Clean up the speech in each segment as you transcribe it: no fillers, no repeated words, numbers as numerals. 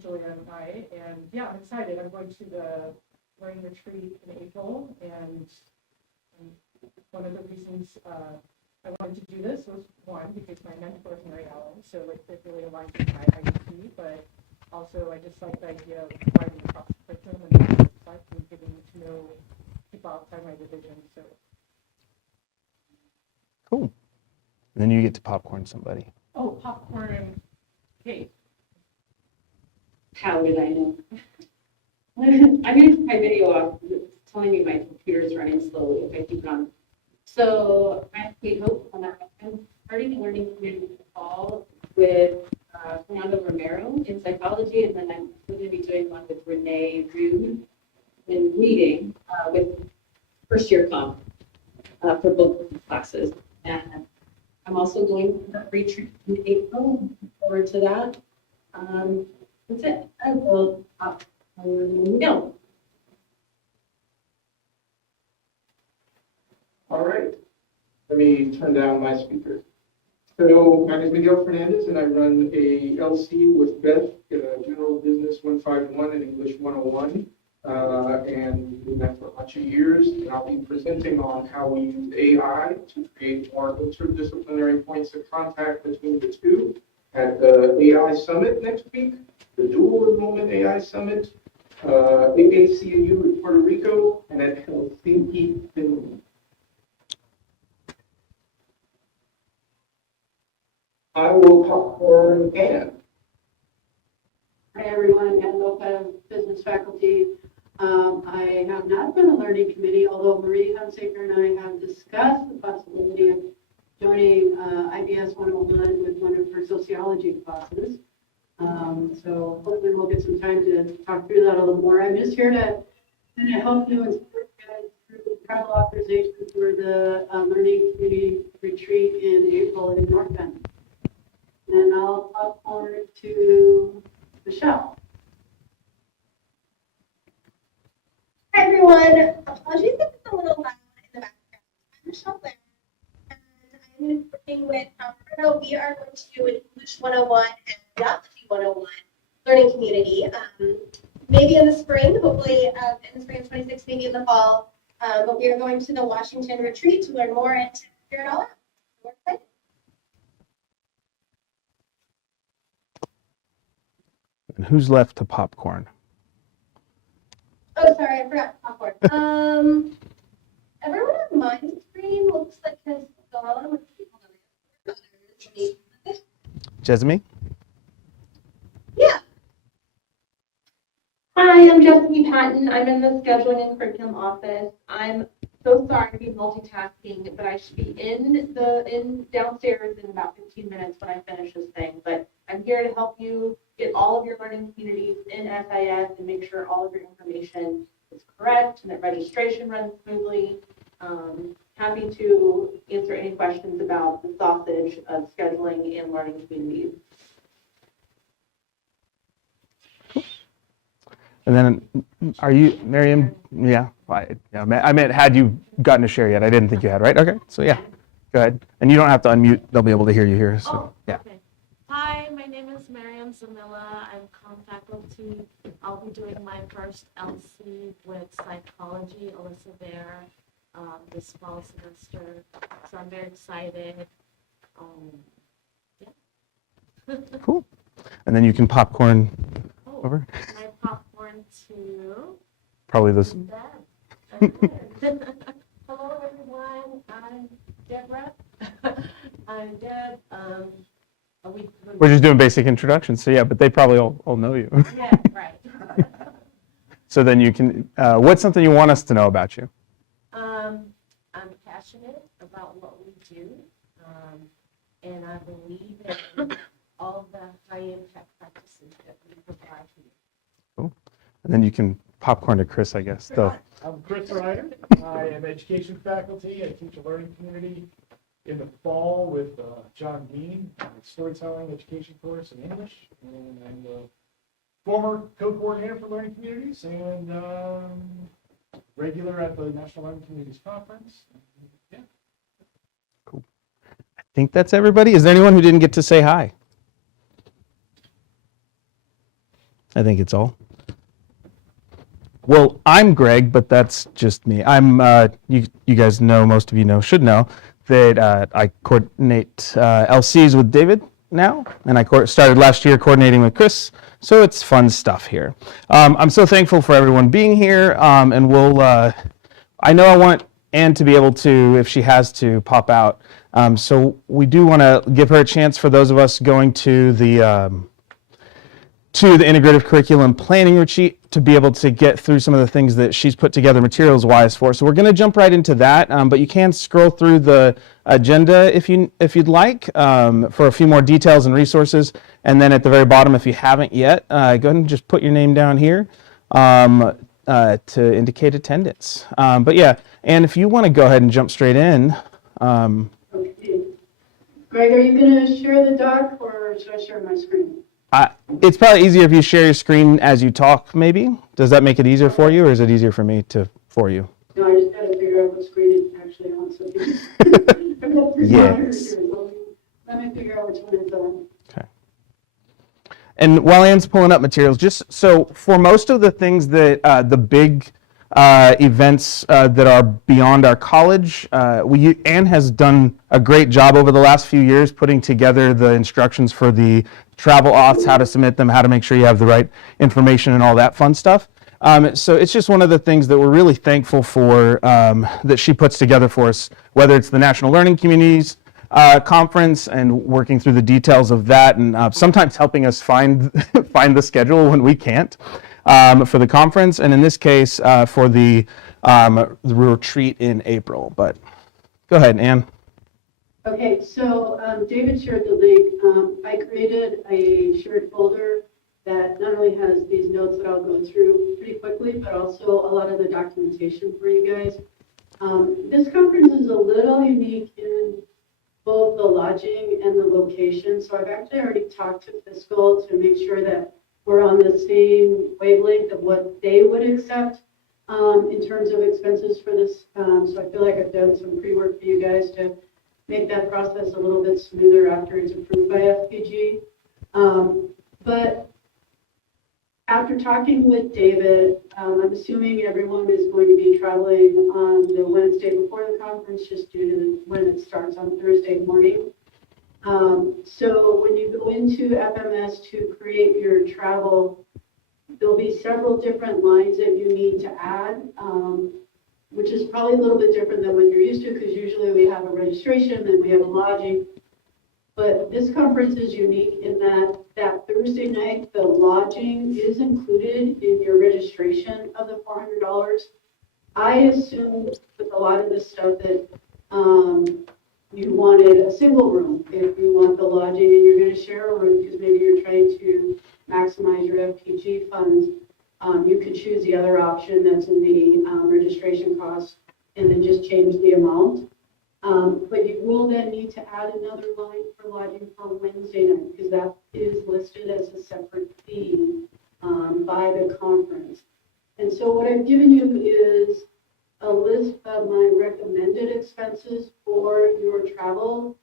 Julia and I, and yeah, I'm excited. I'm going to the learning retreat in April, and one of the reasons I wanted to do this was one, because my mentor is Mary Ellen, so like it really aligns with my IDP, but also I just like the idea of writing across the curriculum and what it looks like and getting to know people outside my division. So cool. And then you get to popcorn somebody. oh, popcorn cake. How did I know? I'm going to turn my video off. It's telling me my computer's running slowly if I keep it on. So I'm Kate Hope. I'm starting a learning community in the fall with Fernando Romero in psychology, and then I'm going to be doing one with Renee Rude in reading with first year comp for both classes. And I'm also going to the retreat in April. Looking forward to that. That's it. I will no. All right. Let me turn down my speaker. So my name is Miguel Fernandez, and I run a LC with Beth, General Business 151 and English 101. And we've been that for a bunch of years. And I'll be presenting on how we use AI to create more interdisciplinary points of contact between the two at the AI Summit next week, the Dual Enrollment AI Summit, AACU in Puerto Rico, and at Helsinki, Finland. I will popcorn and. Hi everyone, Ann Lopez, business faculty. I have not been a learning committee, although Marie Hunsaker and I have discussed the possibility of joining IBS 101 with one of her sociology classes. So hopefully we'll get some time to talk through that a little more. I'm just here to kind of help you and support you guys through travel authorization for the learning community retreat in April in North Bend. And I'll pop forward to Michelle. Hi everyone. Apologies if it's a little loud in the background. I'm Michelle Blair, and I'm working with Fernando. We are going to do an English 101 and Geography 101 learning community. Maybe in the spring, hopefully in the spring of 26, maybe in the fall. But we are going to the Washington retreat to learn more and to figure it all out. We're excited. And who's left to popcorn? Oh, sorry, I forgot popcorn. Everyone on my screen looks like has gone with people that are others. Jessamine? Yeah. Hi, I'm Jessica Patton. I'm in the scheduling and curriculum office. I'm so sorry to be multitasking, but I should be in downstairs in about 15 minutes when I finish this thing. But I'm here to help you get all of your learning communities in SIS and make sure all of your information is correct and that registration runs smoothly. Happy to answer any questions about the sausage of scheduling and learning communities. And then, are you, Miriam? Yeah, I meant, had you gotten to share yet? I didn't think you had, right? Okay, so yeah, go ahead. And you don't have to unmute, they'll be able to hear you here, so yeah. Okay. Hi, my name is Miriam Zamilla. I'm comm faculty. I'll be doing my first LC with psychology, Alyssa Bear, this fall semester. So I'm very excited. Yeah. Cool. And then you can popcorn over. My popcorn too. Probably this. Hello, everyone. I'm Deborah. I'm Deb. We're just doing basic introductions, so yeah, but they probably all know you. Yeah, right. So then you can, what's something you want us to know about you? I'm passionate about what we do, and I believe in all the high impact practices that we provide here. Cool. And then you can popcorn to Chris, I guess. I'm Chris Ryder. I am education faculty. I teach a learning community in the fall with John Dean, storytelling education course in English. And I'm the former co-coordinator for learning communities and regular at the National Learning Communities Conference. Yeah. Cool. I think that's everybody. Is there anyone who didn't get to say hi? I think it's all. Well, I'm Greg, but that's just me. I'm, you guys know, most of you know, should know, that I coordinate LCs with David now, and I started last year coordinating with Chris, so it's fun stuff here. I'm so thankful for everyone being here, and I know I want Anne to be able to, if she has to, pop out. So we do want to give her a chance, for those of us going to the integrative curriculum planning retreat, to be able to get through some of the things that she's put together materials wise for. So we're going to jump right into that, but you can scroll through the agenda if you'd like, for a few more details and resources. And then at the very bottom, if you haven't yet, go ahead and just put your name down here to indicate attendance. But yeah, and if you want to go ahead and jump straight in. Okay. Greg, are you going to share the doc or should I share my screen? It's probably easier if you share your screen as you talk, maybe. Does that make it easier for you, or is it easier for me for you? No, I just got to figure out what screen it's actually on. So Yes. Let me figure out which one it's on. Okay. And while Anne's pulling up materials, just so for most of the things that the big events that are beyond our college, Anne has done a great job over the last few years putting together the instructions for the travel auths, how to submit them, how to make sure you have the right information and all that fun stuff. So it's just one of the things that we're really thankful for, that she puts together for us, whether it's the National Learning Communities conference and working through the details of that, and sometimes helping us find the schedule when we can't, for the conference, and in this case for the retreat in April. But go ahead, Anne. Okay, so David shared the link. I created a shared folder that not only has these notes that I'll go through pretty quickly, but also a lot of the documentation for you guys. This conference is a little unique in both the lodging and the location. So I've actually already talked to Fiscal to make sure that we're on the same wavelength of what they would accept in terms of expenses for this. So I feel like I've done some pre-work for you guys to make that process a little bit smoother after it's approved by FPG. But after talking with David, I'm assuming everyone is going to be traveling on the Wednesday before the conference, just due to when it starts on Thursday morning. So when you go into FMS to create your travel, there'll be several different lines that you need to add, which is probably a little bit different than what you're used to, because usually we have a registration, then we have a lodging. But this conference is unique in that Thursday night, the lodging is included in your registration of the $400. I assumed with a lot of this stuff that you wanted a single room. If you want the lodging and you're going to share a room because maybe you're trying to maximize your FPG funds, you could choose the other option that's in the registration cost and then just change the amount. But you will then need to add another line for lodging for Wednesday night, because that is listed as a separate fee by the conference. And so what I've given you is a list of my recommended expenses for your travel.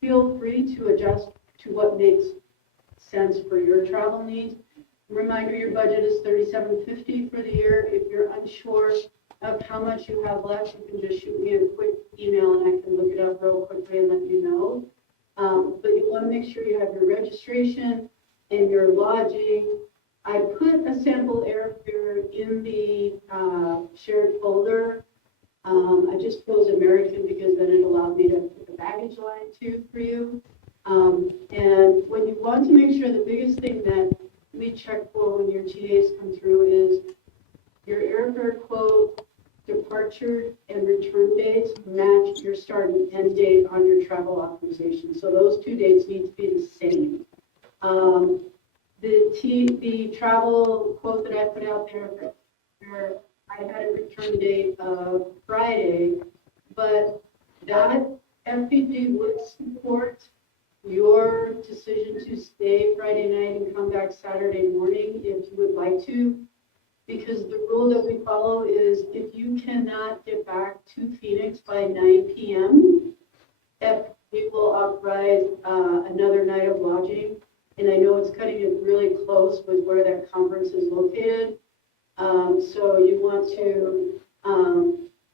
Feel free to adjust to what makes sense for your travel needs. Reminder, your budget is $3,750 for the year. If you're unsure of how much you have left, you can just shoot me a quick email and I can look it up real quickly and let you know. But you want to make sure you have your registration and your lodging. I put a sample airfare in the shared folder. I just chose American because then it allowed me to put the baggage line too for you. And when you want to make sure, the biggest thing that we check for when your TAs come through is your airfare quote, departure and return dates match your start and end date on your travel authorization. So those two dates need to be the same. The travel quote that I put out there, where I had a return date of Friday, but that FPG would support your decision to stay Friday night and come back Saturday morning if you would like to. Because the rule that we follow is if you cannot get back to Phoenix by 9 p.m., we will authorize another night of lodging. And I know it's cutting it really close with where that conference is located. So you want to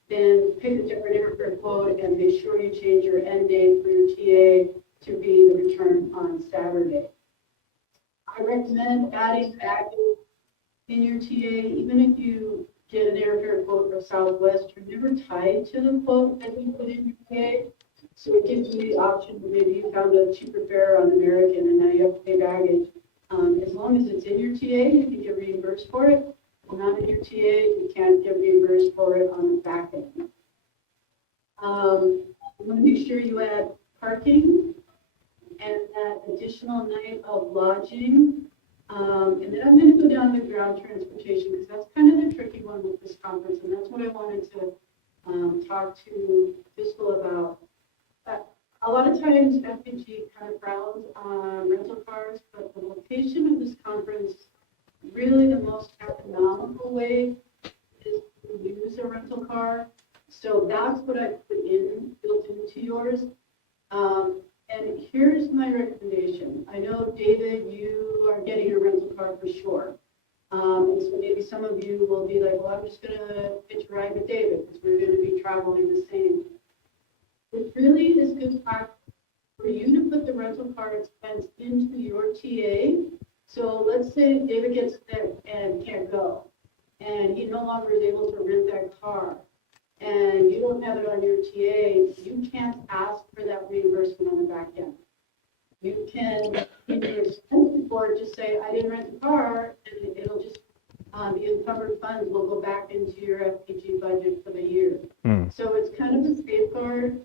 then pick a different airfare quote and make sure you change your end date for your TA to be the return on Saturday. I recommend adding baggage in your TA, even if you get an airfare quote for Southwest, you're never tied to the quote that you put in your TA. So it gives you the option, maybe you found a cheaper fare on American and now you have to pay baggage. As long as it's in your TA, you can get reimbursed for it. If not in your TA, you can't get reimbursed for it on the back end. You want to make sure you add parking and that additional night of lodging. And then I'm going to go down to ground transportation because that's kind of the tricky one with this conference. And that's what I wanted to talk to Fiscal about. A lot of times FPG kind of frowns on rental cars, but the location of this conference, really the most economical way is to use a rental car. So that's what I put in, built into yours. And here's my recommendation. I know, David, you are getting a rental car for sure. And so maybe some of you will be like, well, I'm just going to hitch a ride with David because we're going to be traveling the same. It really is good practice for you to put the rental car expense into your TA. So let's say David gets sick and can't go, and he no longer is able to rent that car, and you don't have it on your TA, you can't ask for that reimbursement on the back end. You can, in your expense report, just say, I didn't rent the car, and it'll just, the encumbered funds will go back into your FPG budget for the year. So it's kind of a safeguard.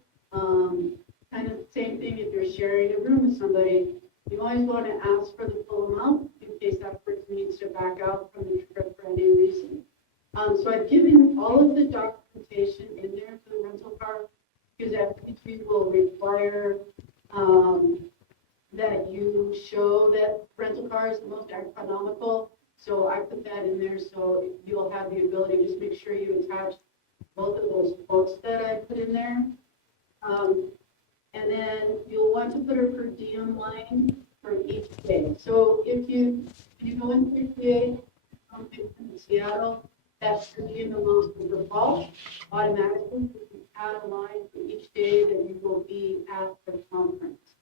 Kind of the same thing if you're sharing a room with somebody, you always want to ask for the full amount in case that person needs to back out from the trip for any reason. So I've given all of the documentation in there for the rental car because FPG will require that you show that rental car is the most economical. So I put that in there so you'll have the ability, just make sure you attach both of those quotes that I put in there. And then you'll want to put a per diem line for each day. So if you go into your TA in Seattle, that per diem amount will default automatically. You add a line for each day that you will be at the conference.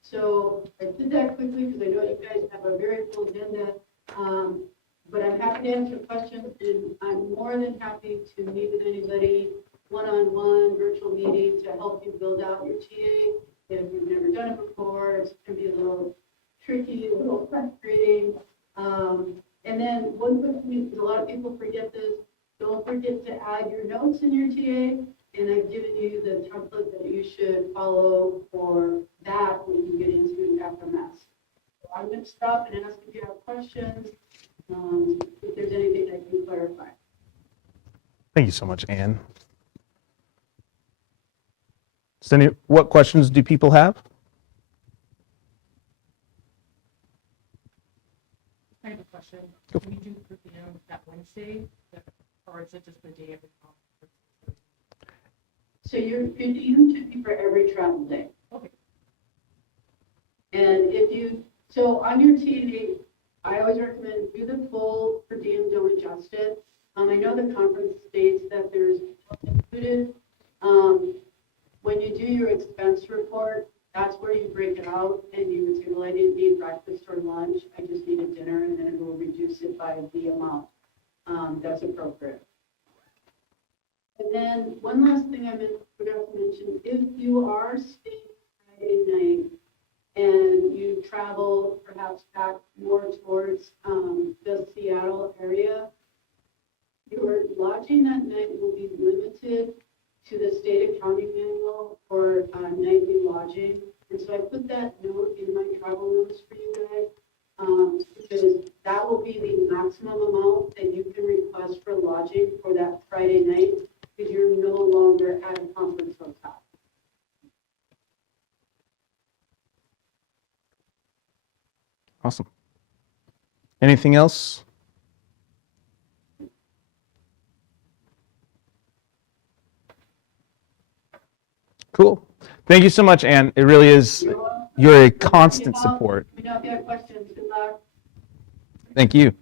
So I did that quickly because I know you guys have a very full agenda. But I'm happy to answer questions, and I'm more than happy to meet with anybody one-on-one virtual meeting to help you build out your TA. If you've never done it before, it's going to be a little tricky, a little frustrating. And then one quick thing, because a lot of people forget this, don't forget to add your notes in your TA. And I've given you the template that you should follow for that when you get into FMS. So I'm going to stop and ask if you have questions, if there's anything I can clarify. Thank you so much, Anne. What questions do people have? I have a question. Can we do per diem that Wednesday, or is it just the day of the conference? So your per diem should be for every travel day. Okay. And if you, so on your TA, I always recommend do the full per diem, don't adjust it. I know the conference states that there's included. When you do your expense report, that's where you break it out and you would say, well, I didn't need breakfast or lunch, I just needed dinner, and then it will reduce it by the amount. That's appropriate. And then one last thing I forgot to mention, if you are staying Friday night and you travel perhaps back more towards the Seattle area, your lodging that night will be limited to the state accounting manual for nightly lodging. And so I put that note in my travel notes for you guys because that will be the maximum amount that you can request for lodging for that Friday night because you're no longer at a conference hotel. Awesome. Anything else? Cool. Thank you so much, Anne. It really is You're a constant support. We know if you have questions, good luck. Thank you.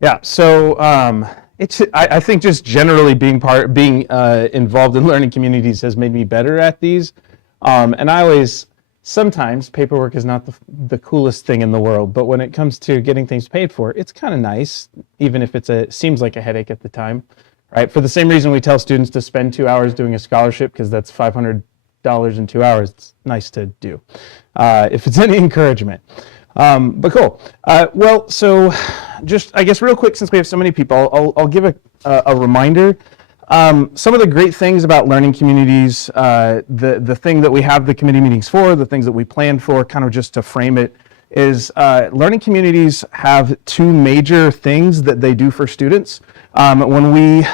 Yeah, so I think just generally being involved in learning communities has made me better at these. And sometimes paperwork is not the coolest thing in the world, but when it comes to getting things paid for, it's kind of nice, even if it seems like a headache at the time, right? For the same reason we tell students to spend 2 hours doing a scholarship, because that's $500 in 2 hours. It's nice to do, if it's any encouragement. But cool. Well, so just, I guess, real quick, since we have so many people, I'll give a reminder. Some of the great things about learning communities, the thing that we have the committee meetings for, the things that we plan for, kind of just to frame it, is learning communities have two major things that they do for students. When we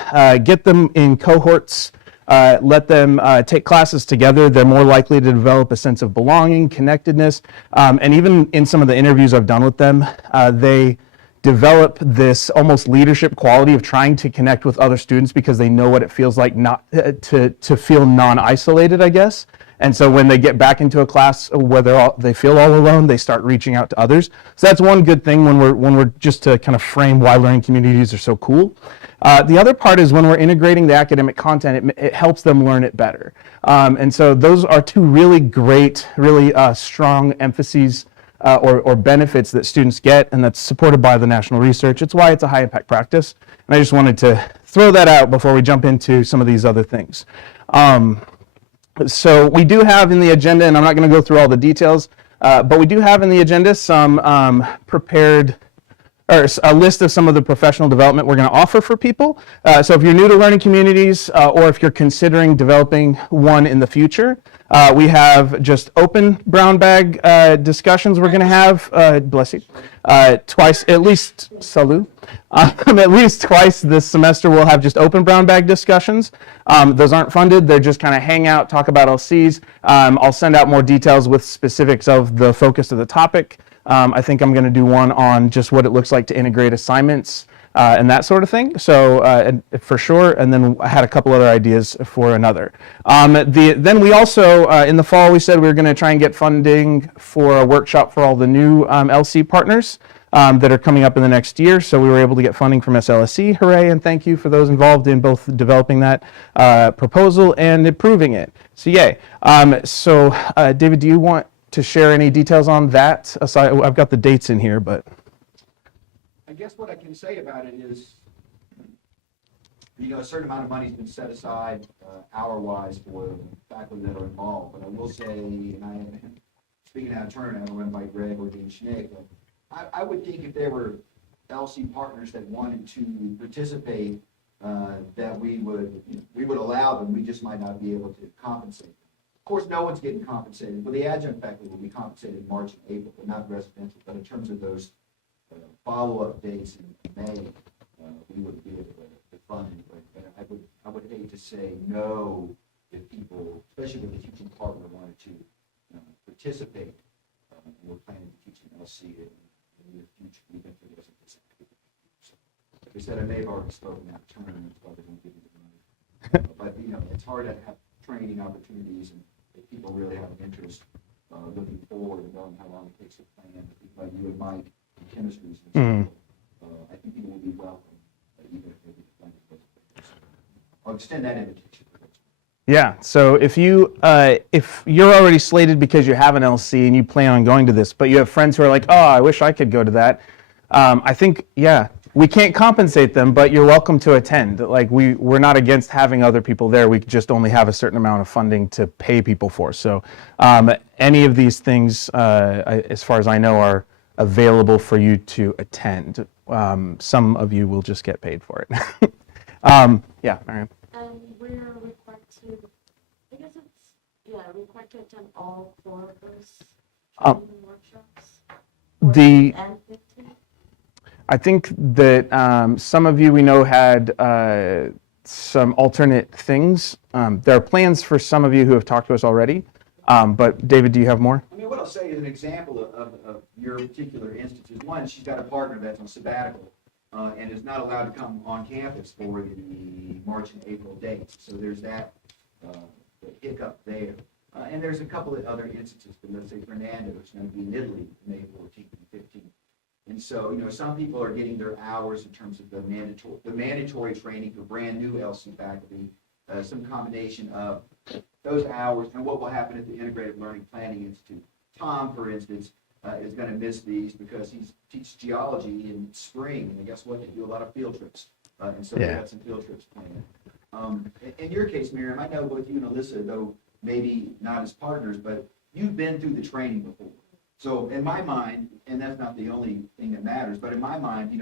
get them in cohorts, let them take classes together, they're more likely to develop a sense of belonging, connectedness, and even in some of the interviews I've done with them, they develop this almost leadership quality of trying to connect with other students because they know what it feels like not to feel non-isolated, I guess. And so when they get back into a class where they feel all alone, they start reaching out to others. So that's one good thing when we're just to kind of frame why learning communities are so cool. The other part is when we're integrating the academic content, it helps them learn it better. And so those are two really great, really strong emphases or benefits that students get, and that's supported by the national research. It's why it's a high impact practice. And I just wanted to throw that out before we jump into some of these other things. So we do have in the agenda, and I'm not going to go through all the details, but we do have in the agenda some prepared, or a list of some of the professional development we're going to offer for people. So if you're new to learning communities, or if you're considering developing one in the future, we have just open brown bag discussions we're going to have, bless you, twice, at least, salut. At least twice this semester we'll have just open brown bag discussions. Those aren't funded, they're just kind of hang out, talk about LCs. I'll send out more details with specifics of the focus of the topic. I think I'm going to do one on just what it looks like to integrate assignments and that sort of thing. So for sure, and then I had a couple other ideas for another. Then we also, in the fall, we said we were going to try and get funding for a workshop for all the new LC partners that are coming up in the next year. So we were able to get funding from SLSC. Hooray, and thank you for those involved in both developing that proposal and approving it. So yay. So David, do you want to share any details on that? Aside, I've got the dates in here, but. I guess what I can say about it is, a certain amount of money's been set aside hour-wise for faculty that are involved. But I will say, and speaking out of turn, I don't run by Greg or Dean Schnick, but I would think if there were LC partners that wanted to participate, that we would allow them. We just might not be able to compensate them. Of course, no one's getting compensated. Well, the adjunct faculty will be compensated in March and April, but not residential. But in terms of those follow-up dates in May, we wouldn't be able to fund it. But I would hate to say no if people, especially with the teaching partner, wanted to participate. We're planning to teach an LC in the near future, even if it wasn't this activity. So, like I said, I may have already spoken out of turn, and probably going to give you the money. But it's hard to have training opportunities, and if people really have an interest looking forward and knowing how long it takes to plan, people like you and Mike in chemistry, I think people will be welcome, even if maybe the plan is. I'll extend that invitation. Yeah, so if you're already slated because you have an LC and you plan on going to this, but you have friends who are like, oh, I wish I could go to that, I think, we can't compensate them, but you're welcome to attend. Like we're not against having other people there. We just only have a certain amount of funding to pay people for. So any of these things, as far as I know, are available for you to attend. Some of you will just get paid for it. Yeah, Mariam. And we're required to, I guess required to attend all 4 of those training workshops? And 15? I think that some of you we know had some alternate things. There are plans for some of you who have talked to us already. But David, do you have more? I mean, what I'll say is an example of your particular instance is one, she's got a partner that's on sabbatical and is not allowed to come on campus for the March and April dates. So there's that hiccup there. And there's a couple of other instances, but let's say Fernando is going to be in Italy May 14th and 15th. And so, some people are getting their hours in terms of the mandatory training for brand new LC faculty, some combination of those hours and what will happen at the Integrated Learning Planning Institute. Tom, for instance, is going to miss these because he teaches geology in spring, and guess what? They do a lot of field trips, and so they've got some field trips planned. In your case, Miriam, I know both you and Alyssa, though maybe not as partners, but you've been through the training before. So in my mind, and that's not the only thing that matters, but in my mind,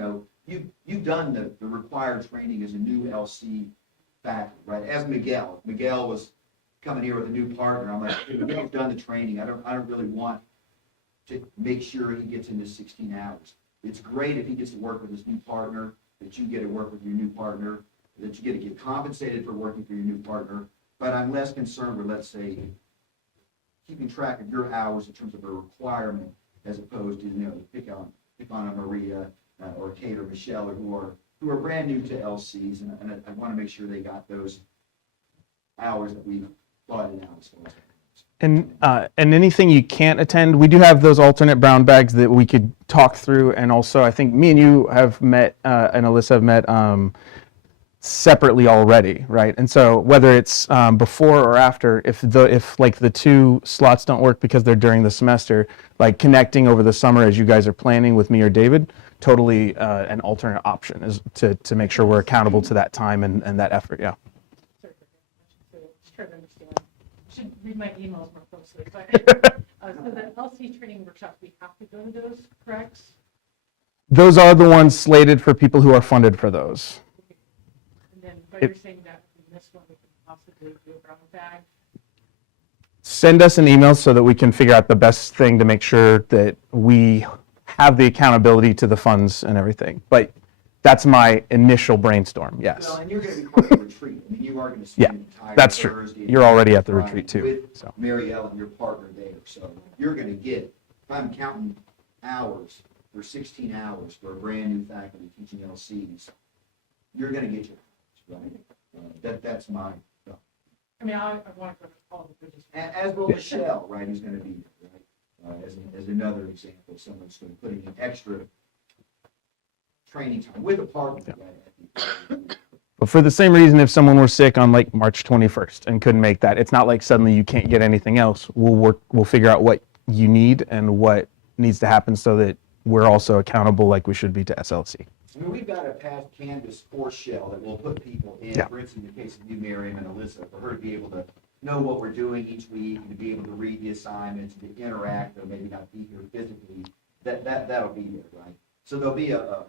you've done the required training as a new LC faculty, right? As Miguel was coming here with a new partner. I'm like, hey, Miguel's done the training. I don't really want to make sure he gets into 16 hours. It's great if he gets to work with his new partner, that you get to work with your new partner, that you get to get compensated for working for your new partner. But I'm less concerned with, let's say, keeping track of your hours in terms of a requirement, as opposed to, pick on a Maria or Kate or Michelle, or who are brand new to LCs, and I want to make sure they got those hours that we thought in hours. And anything you can't attend, we do have those alternate brown bags that we could talk through. And also, I think me and you have met, and Alyssa have met separately already, right? And so whether it's before or after, if the two slots don't work because they're during the semester, like connecting over the summer as you guys are planning with me or David, totally an alternate option is to make sure we're accountable to that time and that effort. Yeah. Sorry for just trying to understand. Should read my emails more closely. But so the LC training workshops, we have to go to those, correct? Those are the ones slated for people who are funded for those. And then, but you're saying that if we miss one, we can possibly do a brown bag. Send us an email so that we can figure out the best thing to make sure that we have the accountability to the funds and everything. But that's my initial brainstorm, yes. Well, and you're going to be part of the retreat. I mean, you are going to spend the entire That's true. Thursday. You're already at the Friday retreat too. With So. Marielle and your partner there. So you're going to get, if I'm counting hours, for 16 hours for a brand new faculty teaching LCs, you're going to get your hours, right? That's mine. So. I mean, I want to go to all the business. As will Michelle, right, who's going to be there, right? As another example, someone's going to put in extra training time with a partner. Right? But for the same reason, if someone were sick on like March 21st and couldn't make that, it's not like suddenly you can't get anything else. We'll figure out what you need and what needs to happen so that we're also accountable like we should be to SLC. I mean, we've got a past Canvas force shell that we'll put people in, for instance, in the case of you, Miriam and Alyssa, for her to be able to know what we're doing each week and to be able to read the assignments, and to interact, or maybe not be here physically, that'll be there, right? So there'll be a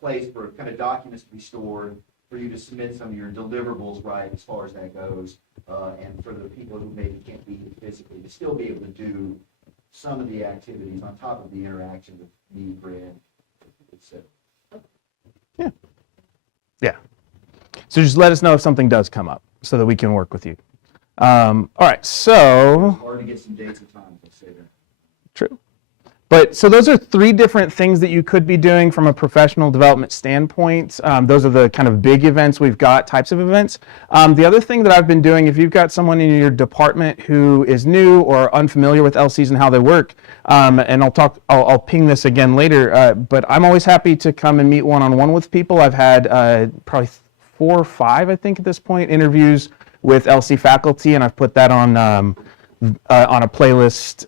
place for kind of documents to be stored, for you to submit some of your deliverables, right, as far as that goes, and for the people who maybe can't be here physically to still be able to do some of the activities on top of the interaction with me, Brad, etc. Yeah. So just let us know if something does come up so that we can work with you. All right, so. Hard to get some dates and times, let's say that. True. But so those are three different things that you could be doing from a professional development standpoint. Those are the kind of big events we've got, types of events. The other thing that I've been doing, if you've got someone in your department who is new or unfamiliar with LCs and how they work, and I'll ping this again later, but I'm always happy to come and meet one-on-one with people. I've had probably 4 or 5, I think at this point, interviews with LC faculty, and I've put that on a playlist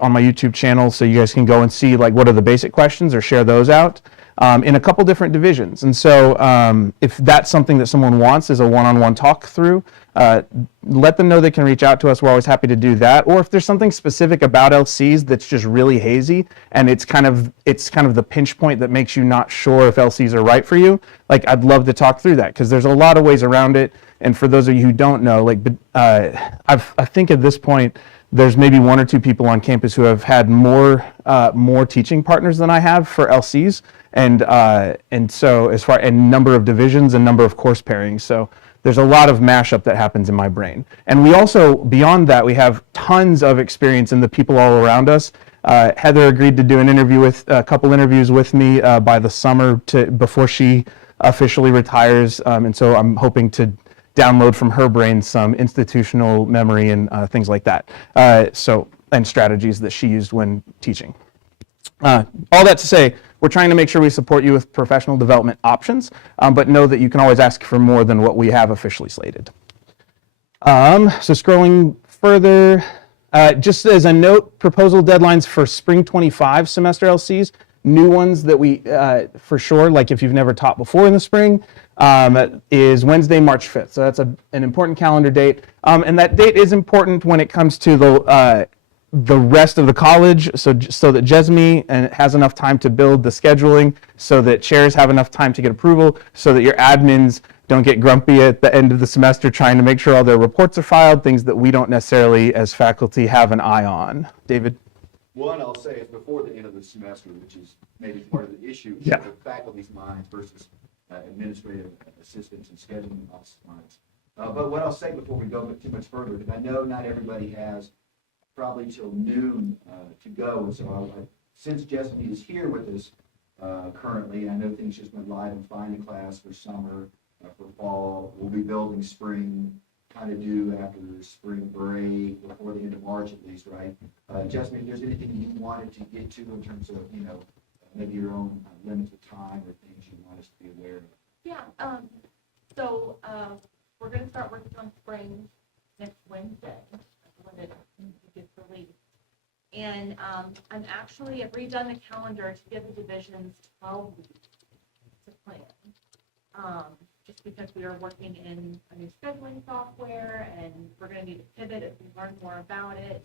on my YouTube channel, so you guys can go and see like what are the basic questions or share those out in a couple different divisions. And so if that's something that someone wants is a one-on-one talk through, let them know they can reach out to us. We're always happy to do that. Or if there's something specific about LCs that's just really hazy and it's kind of the pinch point that makes you not sure if LCs are right for you, like I'd love to talk through that because there's a lot of ways around it. And for those of you who don't know, like I think at this point, there's maybe 1 or 2 people on campus who have had more teaching partners than I have for LCs, and so as far and number of divisions and number of course pairings. So there's a lot of mashup that happens in my brain. And we also, beyond that, we have tons of experience in the people all around us. Heather agreed to do a couple interviews with me by the summer before she officially retires, and so I'm hoping to download from her brain some institutional memory and things like that. And strategies that she used when teaching. All that to say, we're trying to make sure we support you with professional development options, but know that you can always ask for more than what we have officially slated. So scrolling further, just as a note, proposal deadlines for spring 25 semester LCs, new ones that we, for sure, like if you've never taught before in the spring, is Wednesday, March 5th. So that's an important calendar date. And that date is important when it comes to the rest of the college, so that JESME has enough time to build the scheduling, so that chairs have enough time to get approval, so that your admins don't get grumpy at the end of the semester trying to make sure all their reports are filed, things that we don't necessarily as faculty have an eye on. David? One, I'll say is before the end of the semester, which is maybe part of the issue, Yeah. the faculty's minds versus administrative assistants and scheduling office minds. But what I'll say before we go too much further, because I know not everybody has probably till noon to go, and so since Jessica is here with us currently, I know things just went live and fine in class for summer, for fall. We'll be building spring, kind of due after the spring break, before the end of March at least, right? Jessica, if there's anything you wanted to get to in terms of, maybe your own limits of time or things you want us to be aware of. Yeah, so we're gonna start working on spring next Wednesday, when it gets released. And I've redone the calendar to give the divisions 12 weeks to plan. Just because we are working in a new scheduling software and we're gonna need to pivot as we learn more about it.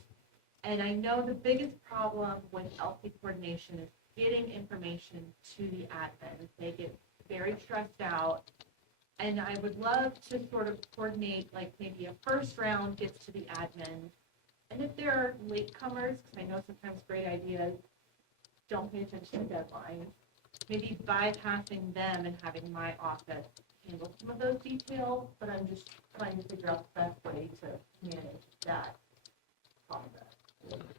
And I know the biggest problem with LC coordination is getting information to the admin. They get very stressed out. And I would love to sort of coordinate, like maybe a first round gets to the admin. And if there are latecomers, because I know sometimes great ideas don't pay attention to deadlines, maybe bypassing them and having my office handle some of those details, but I'm just trying to figure out the best way to manage that process.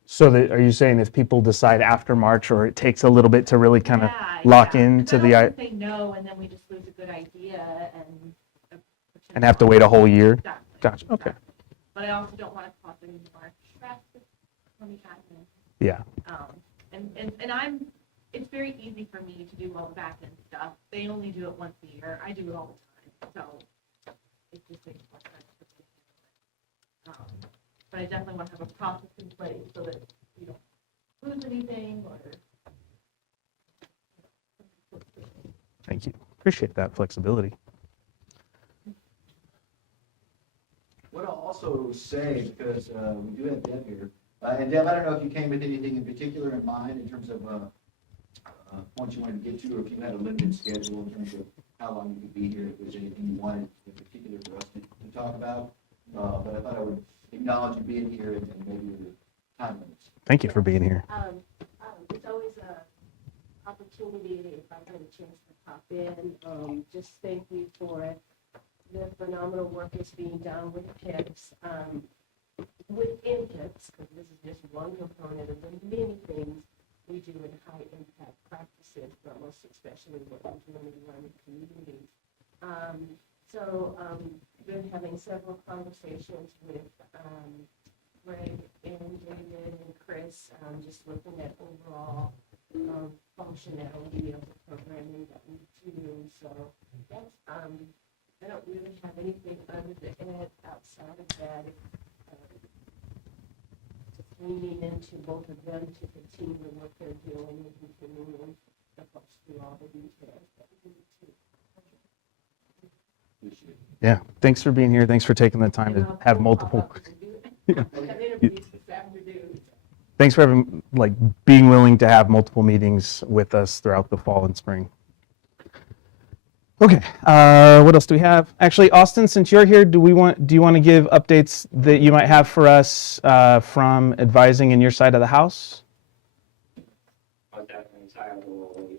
So are you saying if people decide after March, or it takes a little bit to really kind of lock into the... I don't say no, and then we just lose a good idea and have to wait a whole year? Exactly. Gotcha, okay. But I also don't want to cause any more stress on the admin. Yeah. And it's very easy for me to do all the back end stuff. They only do it once a year. I do it all the time. So it just makes more sense to me. But I definitely want to have a process in place so that you don't lose anything or. Thank you. Appreciate that flexibility. What I'll also say, because we do have Deb here, and Deb, I don't know if you came with anything in particular in mind in terms of points you wanted to get to, or if you had a limited schedule in terms of how long you could be here, if there's anything you wanted in particular for us to talk about. But I thought I would acknowledge you being here and maybe your time limits. Thank you for being here. It's always an opportunity if I get a chance to pop in. Just thank you for the phenomenal work that's being done with kids, with infants, because this is just one component of the many things we do in high impact practices, but most especially what we do in the learning community. Been having several conversations with Greg and David and Chris, just looking at overall functionality of the programming that we do. So that's I don't really have anything other to add outside of that. Just leaning into both of them to continue what they're doing and continuing to help us through all the details that we need to. Yeah, thanks for being here. Thanks for taking the time to have multiple. Thanks for being willing to have multiple meetings with us throughout the fall and spring. Okay, what else do we have? Actually, Austin, since you're here, do you want to give updates that you might have for us from advising in your side of the house? I'll definitely title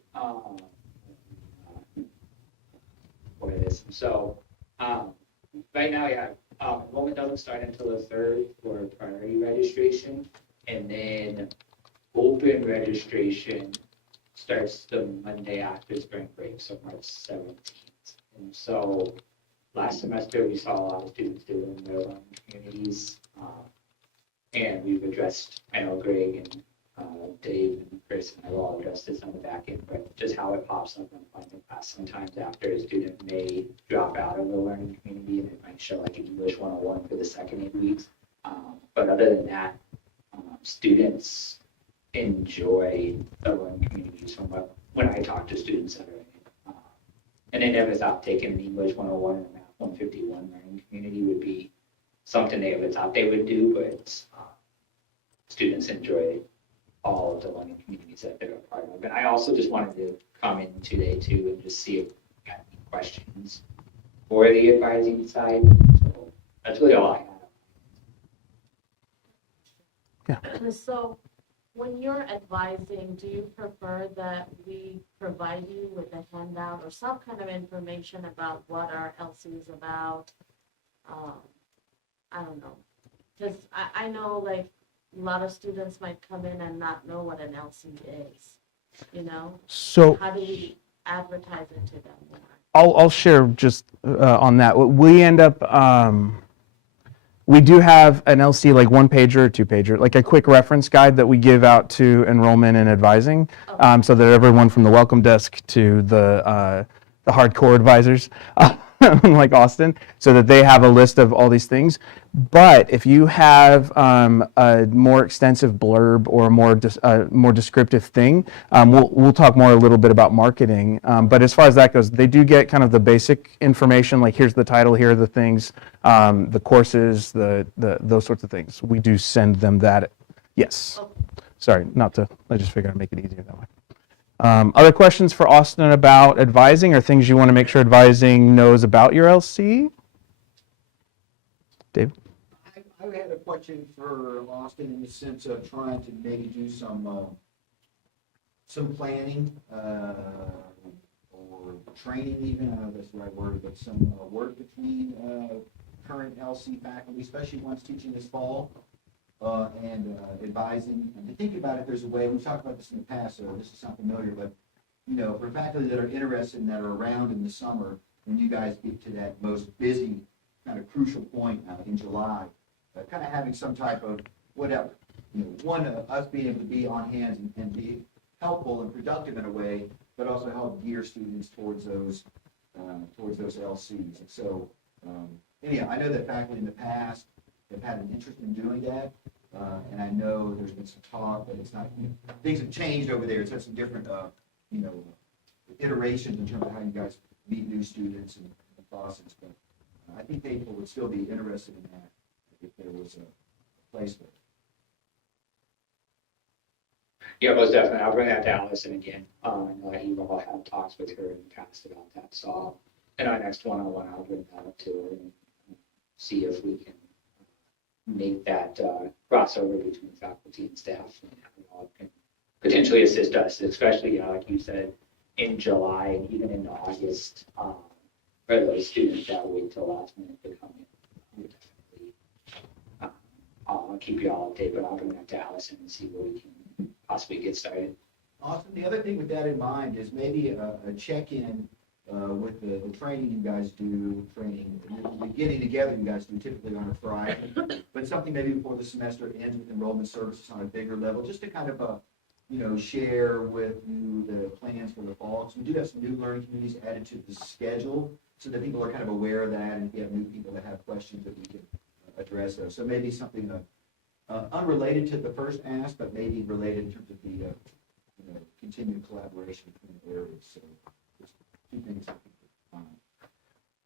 for this. So right now, yeah, enrollment doesn't start until the 3rd for priority registration, and then open registration starts the Monday after spring break, so March 17th. And so last semester, we saw a lot of students doing their own communities. And we've addressed, I know Greg and Dave and Chris and I have all addressed this on the back end, but just how it pops up in Finding class sometimes after a student may drop out of the learning community and it might show like English 101 for the second 8 weeks. But other than that, students enjoy the learning communities from when I talk to students that are in it. And they never thought taking an English 101 and a Math 151 learning community would be something they ever thought they would do, but students enjoy all of the learning communities that they're a part of. And I also just wanted to come in today too and just see if you got any questions for the advising side. So that's really all I have. So when you're advising, do you prefer that we provide you with a handout or some kind of information about what our LC is about? I don't know, because I know like a lot of students might come in and not know what an LC is, you know? So How do we advertise it to them more? I'll share just on that. We end up, we do have an LC, like 1-pager or 2-pager, like a quick reference guide that we give out to enrollment and advising, so that everyone from the welcome desk to the hardcore advisors, like Austin, so that they have a list of all these things. But if you have a more extensive blurb or a more descriptive thing, we'll talk more a little bit about marketing. But as far as that goes, they do get kind of the basic information, like here's the title, here are the things, the courses, those sorts of things. We do send them that. Yes. Sorry, I just figured I'd make it easier that way. Other questions for Austin about advising or things you want to make sure advising knows about your LC? Dave? I had a question for Austin in the sense of trying to maybe do some planning, or training even, I don't know if that's the right word, but some work between current LC faculty, especially ones teaching this fall, and advising. And to think about it, there's a way, we've talked about this in the past, so this is not familiar, but for faculty that are interested and that are around in the summer, when you guys get to that most busy kind of crucial point in July, kind of having some type of whatever, us being able to be on hand and be helpful and productive in a way, but also help gear students towards those LCs. And so, anyhow, I know that faculty in the past have had an interest in doing that, and I know there's been some talk, but it's not, things have changed over there. It's had some different, iterations in terms of how you guys meet new students and process, but I think people would still be interested in that if there was a place for it. Yeah, most definitely. I'll bring that to Allison again. I know that you've all had talks with her in the past about that. So in our next one-on-one, I'll bring that up to her and see if we can make that crossover between faculty and staff and how you all can potentially assist us, especially, like you said, in July and even into August, for those students that wait till last minute to come in. We'll definitely, I'll keep you all updated, but I'll bring that to Allison and see where we can possibly get started. Awesome. The other thing with that in mind is maybe a check-in with the training you guys do, the getting together you guys do typically on a Friday, but something maybe before the semester ends with enrollment services on a bigger level, just to kind of share with you the plans for the fall. So we do have some new learning communities added to the schedule so that people are kind of aware of that, and if you have new people that have questions that we can address those. So maybe something unrelated to the first ask, but maybe related in terms of the continued collaboration between the areas. So there's two things.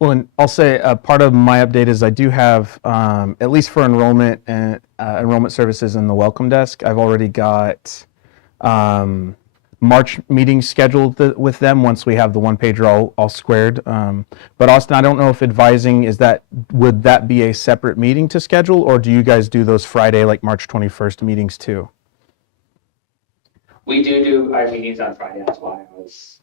Well, and I'll say part of my update is I do have, at least for enrollment and enrollment services in the welcome desk, I've already got March meetings scheduled with them once we have the 1-pager all squared. But Austin, I don't know if advising would that be a separate meeting to schedule, or do you guys do those Friday, like March 21st meetings too? We do our meetings on Friday. That's why I was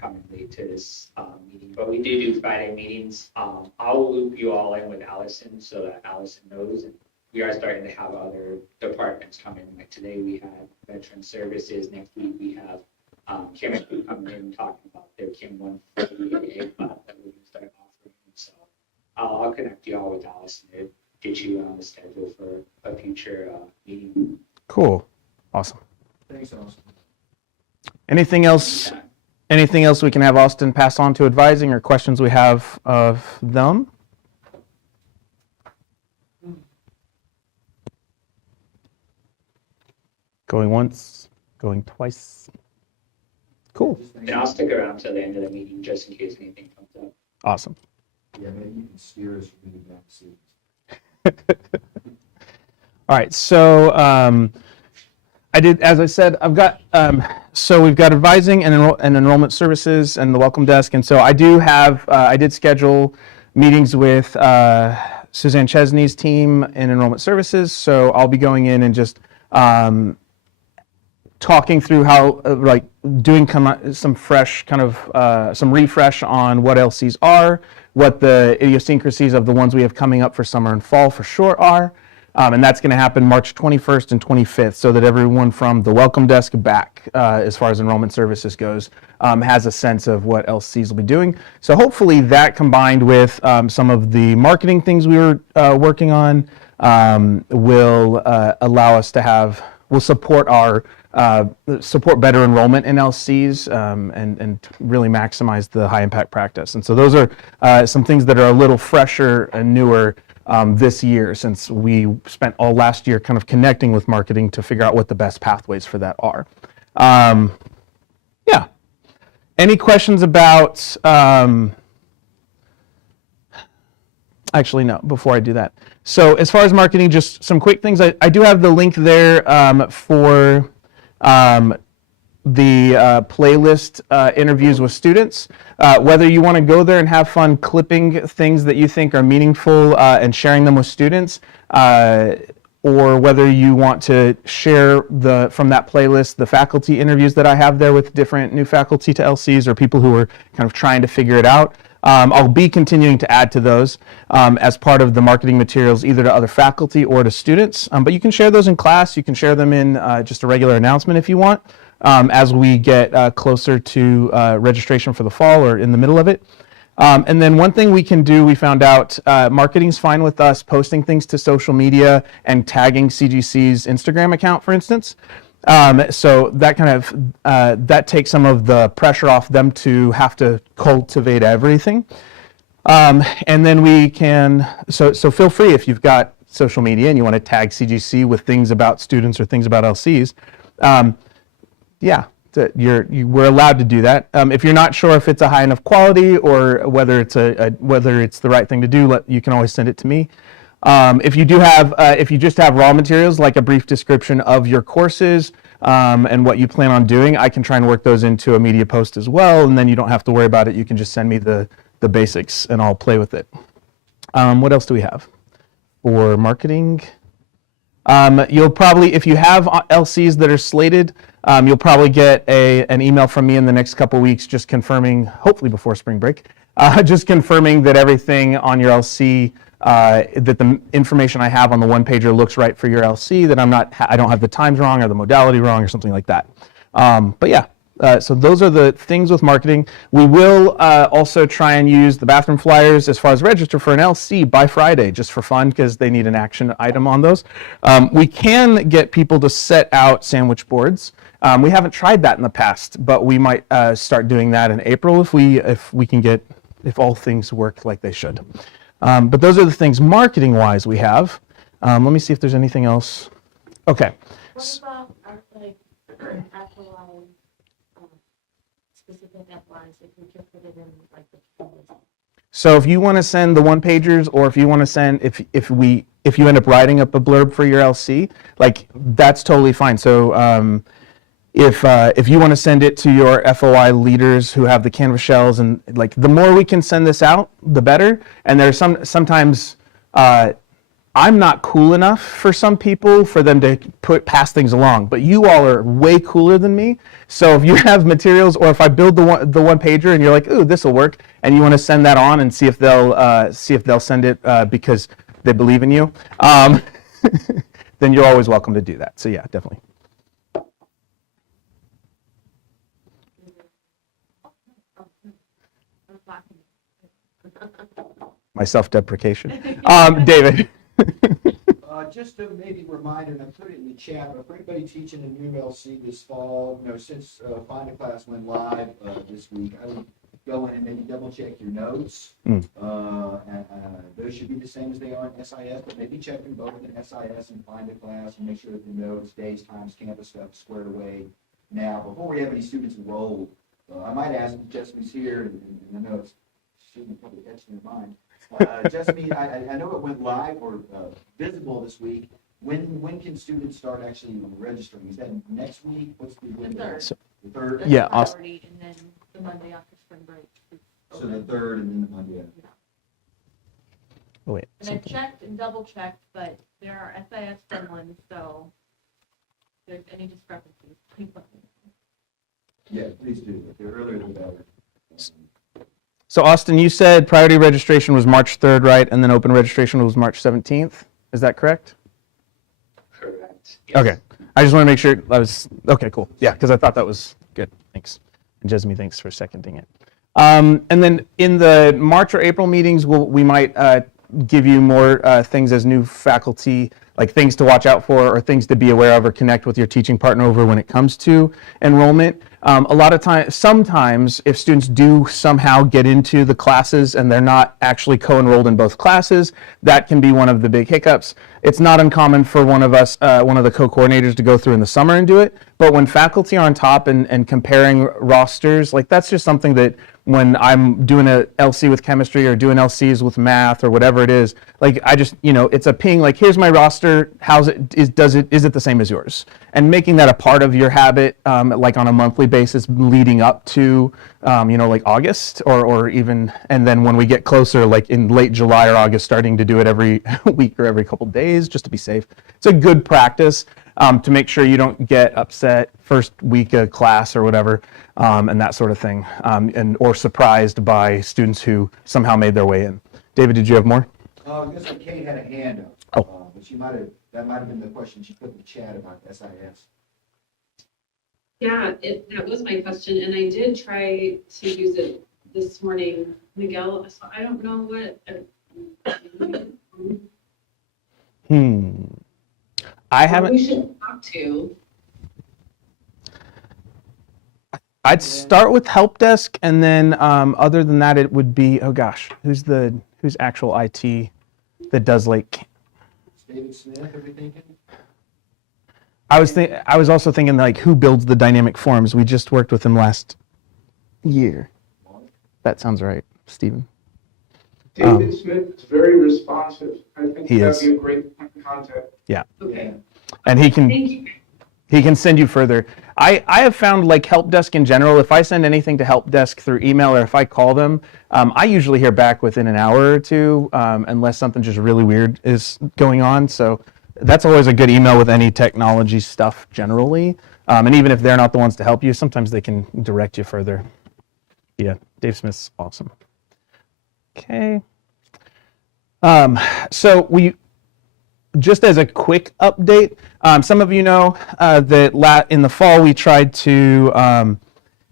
coming late to this meeting. But we do Friday meetings. I'll loop you all in with Allison so that Allison knows. And we are starting to have other departments come in. Like today we had Veteran Services. Next week we have Kim coming in talking about their Kim 148 that we're going to start offering. So connect you all with Allison to get you on the schedule for a future meeting. Cool. Awesome. Thanks, Austin. Anything else? Anything else we can have Austin pass on to advising, or questions we have of them? Going once, going twice. Cool. And I'll stick around till the end of the meeting just in case anything comes up. Awesome. Yeah, maybe you can steer us from the back seat. All right. So I did, as I said, I've got, so we've got advising and, enrollment services and the welcome desk. And so I do have, I did schedule meetings with Suzanne Chesney's team in enrollment services. So I'll be going in and just talking through how, like, doing some fresh kind of, some refresh on what LCs are, what the idiosyncrasies of the ones we have coming up for summer and fall for sure are. And that's going to happen March 21st and 25th, so that everyone from the welcome desk back, as far as enrollment services goes, has a sense of what LCs will be doing. So hopefully that, combined with some of the marketing things we were working on, will allow us to have, will support our support better enrollment in LCs, and really maximize the high impact practice. And so those are some things that are a little fresher and newer this year, since we spent all last year kind of connecting with marketing to figure out what the best pathways for that are. Yeah. Any questions about, actually, no, before I do that. So as far as marketing, just some quick things. I do have the link there for the playlist interviews with students. Whether you want to go there and have fun clipping things that you think are meaningful and sharing them with students, or whether you want to share from that playlist the faculty interviews that I have there with different new faculty to LCs or people who are kind of trying to figure it out. I'll be continuing to add to those as part of the marketing materials, either to other faculty or to students. But you can share those in class. You can share them in just a regular announcement if you want, as we get closer to registration for the fall or in the middle of it. And then one thing we can do, we found out, marketing's fine with us posting things to social media and tagging CGC's Instagram account, for instance. So that kind of, that takes some of the pressure off them to have to cultivate everything. And then we can, so feel free, if you've got social media and you want to tag CGC with things about students or things about LCs, yeah, we're allowed to do that. If you're not sure if it's a high enough quality or whether it's whether it's the right thing to do, you can always send it to me. If you do have, if you just have raw materials like a brief description of your courses and what you plan on doing, I can try and work those into a media post as well, and then you don't have to worry about it. You can just send me the basics and I'll play with it. What else do we have for marketing? You'll probably, if you have LCs that are slated, you'll probably get an email from me in the next couple weeks just confirming, hopefully before spring break, just confirming that everything on your LC, that the information I have on the one pager looks right for your LC, that I don't have the times wrong or the modality wrong or something like that. But yeah, so those are the things with marketing. We will also try and use the bathroom flyers as far as register for an LC by Friday, just for fun, because they need an action item on those. We can get people to set out sandwich boards. We haven't tried that in the past, but we might start doing that in April if we can get, if all things work like they should. But those are the things marketing-wise we have. Let me see if there's anything else. Okay. What about like FOI, specific FYs, if we could put it in like the playlist? So if you want to send the one pagers, or if you want to send, if you end up writing up a blurb for your LC, like, that's totally fine. So if you want to send it to your FOI leaders who have the Canvas shells, and like, the more we can send this out, the better. And there's sometimes I'm not cool enough for some people for them to pass things along, but you all are way cooler than me. So if you have materials, or if I build the one pager and you're like, ooh, this will work, and you want to send that on and see if they'll send it because they believe in you, then you're always welcome to do that. So yeah, definitely. my self-deprecation. David. Just a maybe reminder, and I put it in the chat, but for anybody teaching a new LC this fall, since Find a Class went live this week, I would go in and maybe double check your notes. Mm. Those should be the same as they are in SIS, but maybe check them both in SIS and Find a Class and make sure that the notes, days, times, campus stuff squared away. Now, before we have any students enrolled, I might ask Jessica's here, and I know it's shouldn't probably etched in your mind. Jessica, I know it went live or visible this week. When can students start actually registering? Is that next week? What's the window? third. The third? That's Yeah, the priority, and then the Monday after spring break. is So the open. third and then the Monday. Oh, wait. And I checked and double checked, but there are SIS deadlines, so if there's any discrepancies, please let me know. Yeah, please do. The earlier the better. So Austin, you said priority registration was March 3rd, right? And then open registration was March 17th. Is that correct? Correct. Okay. I just want to make sure I was, okay, cool. Yeah, because I thought that was good. Thanks. And Jesme, thanks for seconding it. And then in the March or April meetings, we might give you more things as new faculty, like things to watch out for or things to be aware of or connect with your teaching partner over when it comes to enrollment. A lot of times, sometimes if students do somehow get into the classes and they're not actually co-enrolled in both classes, that can be one of the big hiccups. It's not uncommon for one of us, one of the co-coordinators to go through in the summer and do it, but when faculty are on top and comparing rosters, like that's just something that when I'm doing a LC with chemistry or doing LCs with math or whatever it is, like I just, it's a ping, like here's my roster, is it the same as yours? And making that a part of your habit, like on a monthly basis leading up to, like August or even, and then when we get closer, like in late July or August, starting to do it every week or every couple days just to be safe. It's a good practice to make sure you don't get upset first week of class or whatever, and that sort of thing, or surprised by students who somehow made their way in. David, did you have more? I guess Kate had a hand up. Oh. But that might have been the question she put in the chat about SIS. Yeah, that was my question, and I did try to use it this morning, Miguel, so I don't know what. I haven't. We should talk to. I'd start with help desk, and then other than that, it would be, oh gosh, who's actual IT that does like. David Smith, are we thinking? I was also thinking like who builds the dynamic forms. We just worked with him last year. That sounds right, Stephen. David Smith is very responsive. I think He that'd is. be a great point of contact. Yeah, Okay, and he can. thank you. He can send you further. I have found like help desk in general, if I send anything to help desk through email or if I call them, I usually hear back within an hour or two, unless something just really weird is going on. So that's always a good email with any technology stuff generally. And even if they're not the ones to help you, sometimes they can direct you further. Yeah, Dave Smith's awesome. Okay. So just as a quick update, some of you know that in the fall we tried to,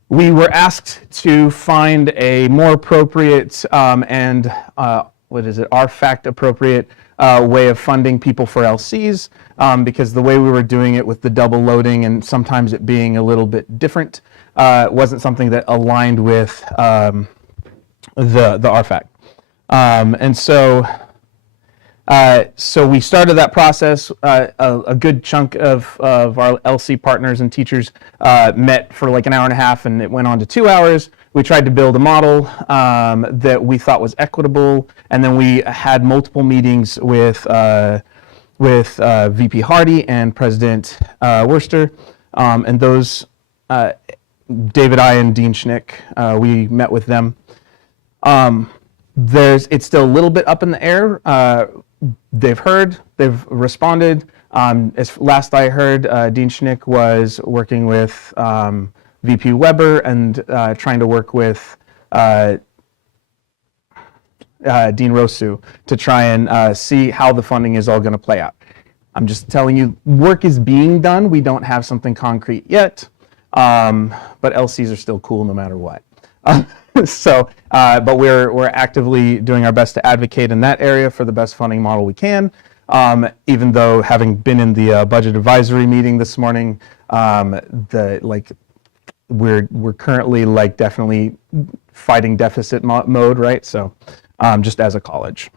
we were asked to find a more appropriate and RFACT appropriate way of funding people for LCs, because the way we were doing it with the double loading and sometimes it being a little bit different wasn't something that aligned with the RFACT. And so we started that process. A good chunk of our LC partners and teachers met for like an hour and a half, and it went on to 2 hours. We tried to build a model that we thought was equitable, and then we had multiple meetings with VP Hardy and President Worcester, and those David, I, and Dean Schnick, we met with them. It's still a little bit up in the air. They've heard, they've responded. As last I heard, Dean Schnick was working with VP Weber and trying to work with Dean Rosu to try and see how the funding is all going to play out. I'm just telling you, work is being done. We don't have something concrete yet, but LCs are still cool no matter what. But we're actively doing our best to advocate in that area for the best funding model we can. Even though having been in the budget advisory meeting this morning, we're currently definitely fighting deficit mode, right? So just as a college.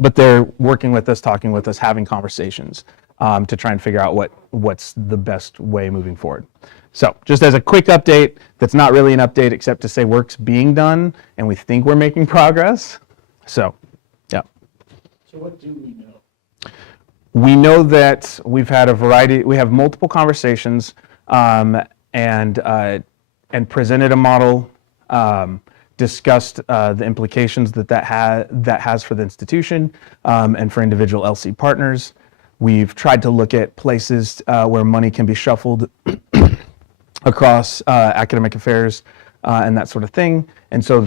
But they're working with us, talking with us, having conversations to try and figure out what's the best way moving forward. So just as a quick update, that's not really an update except to say work's being done and we think we're making progress. So, yeah. So what do we know? We know that we have multiple conversations and presented a model, discussed the implications that has for the institution and for individual LC partners. We've tried to look at places where money can be shuffled across academic affairs and that sort of thing. And so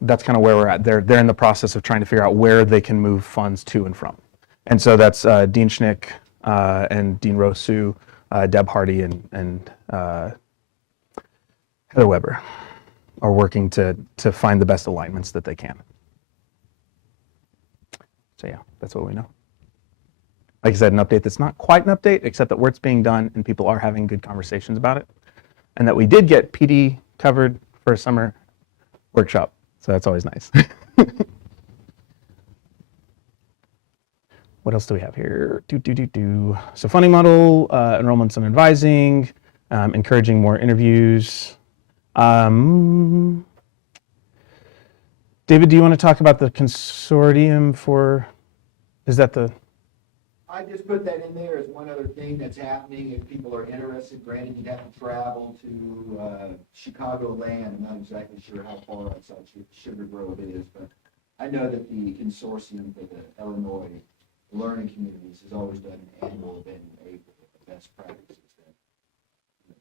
that's kind of where we're at. They're in the process of trying to figure out where they can move funds to and from. And so that's Dean Schnick and Dean Rosu, Deb Hardy, and Heather Weber are working to find the best alignments that they can. So yeah, that's what we know. Like I said, an update that's not quite an update, except that work's being done and people are having good conversations about it. And that we did get PD covered for a summer workshop. So that's always nice. What else do we have here? So funding model, enrollments and advising, encouraging more interviews. David, do you want to talk about the consortium is that the? I just put that in there as one other thing that's happening. If people are interested, granted you'd have to travel to Chicagoland. I'm not exactly sure how far outside Sugar Grove it is, but I know that the consortium for the Illinois learning communities has always done an annual event in April of best practices that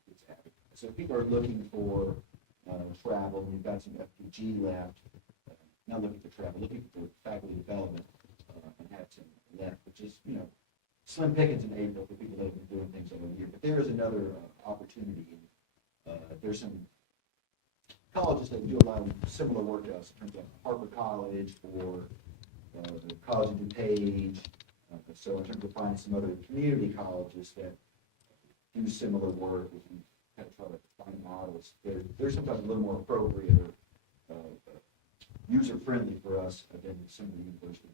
it's happening. So if people are looking for travel, we've got some FPG left. Not looking for travel, looking for faculty development and have some left, which is, slim pickings in April for people that have been doing things all year. But there is another opportunity. There's some colleges that do a lot of similar work to us in terms of Harper College or the College of DuPage. So in terms of finding some other community colleges that do similar work, we can kind of try to find models. They're sometimes a little more appropriate or user-friendly for us than some of the universities.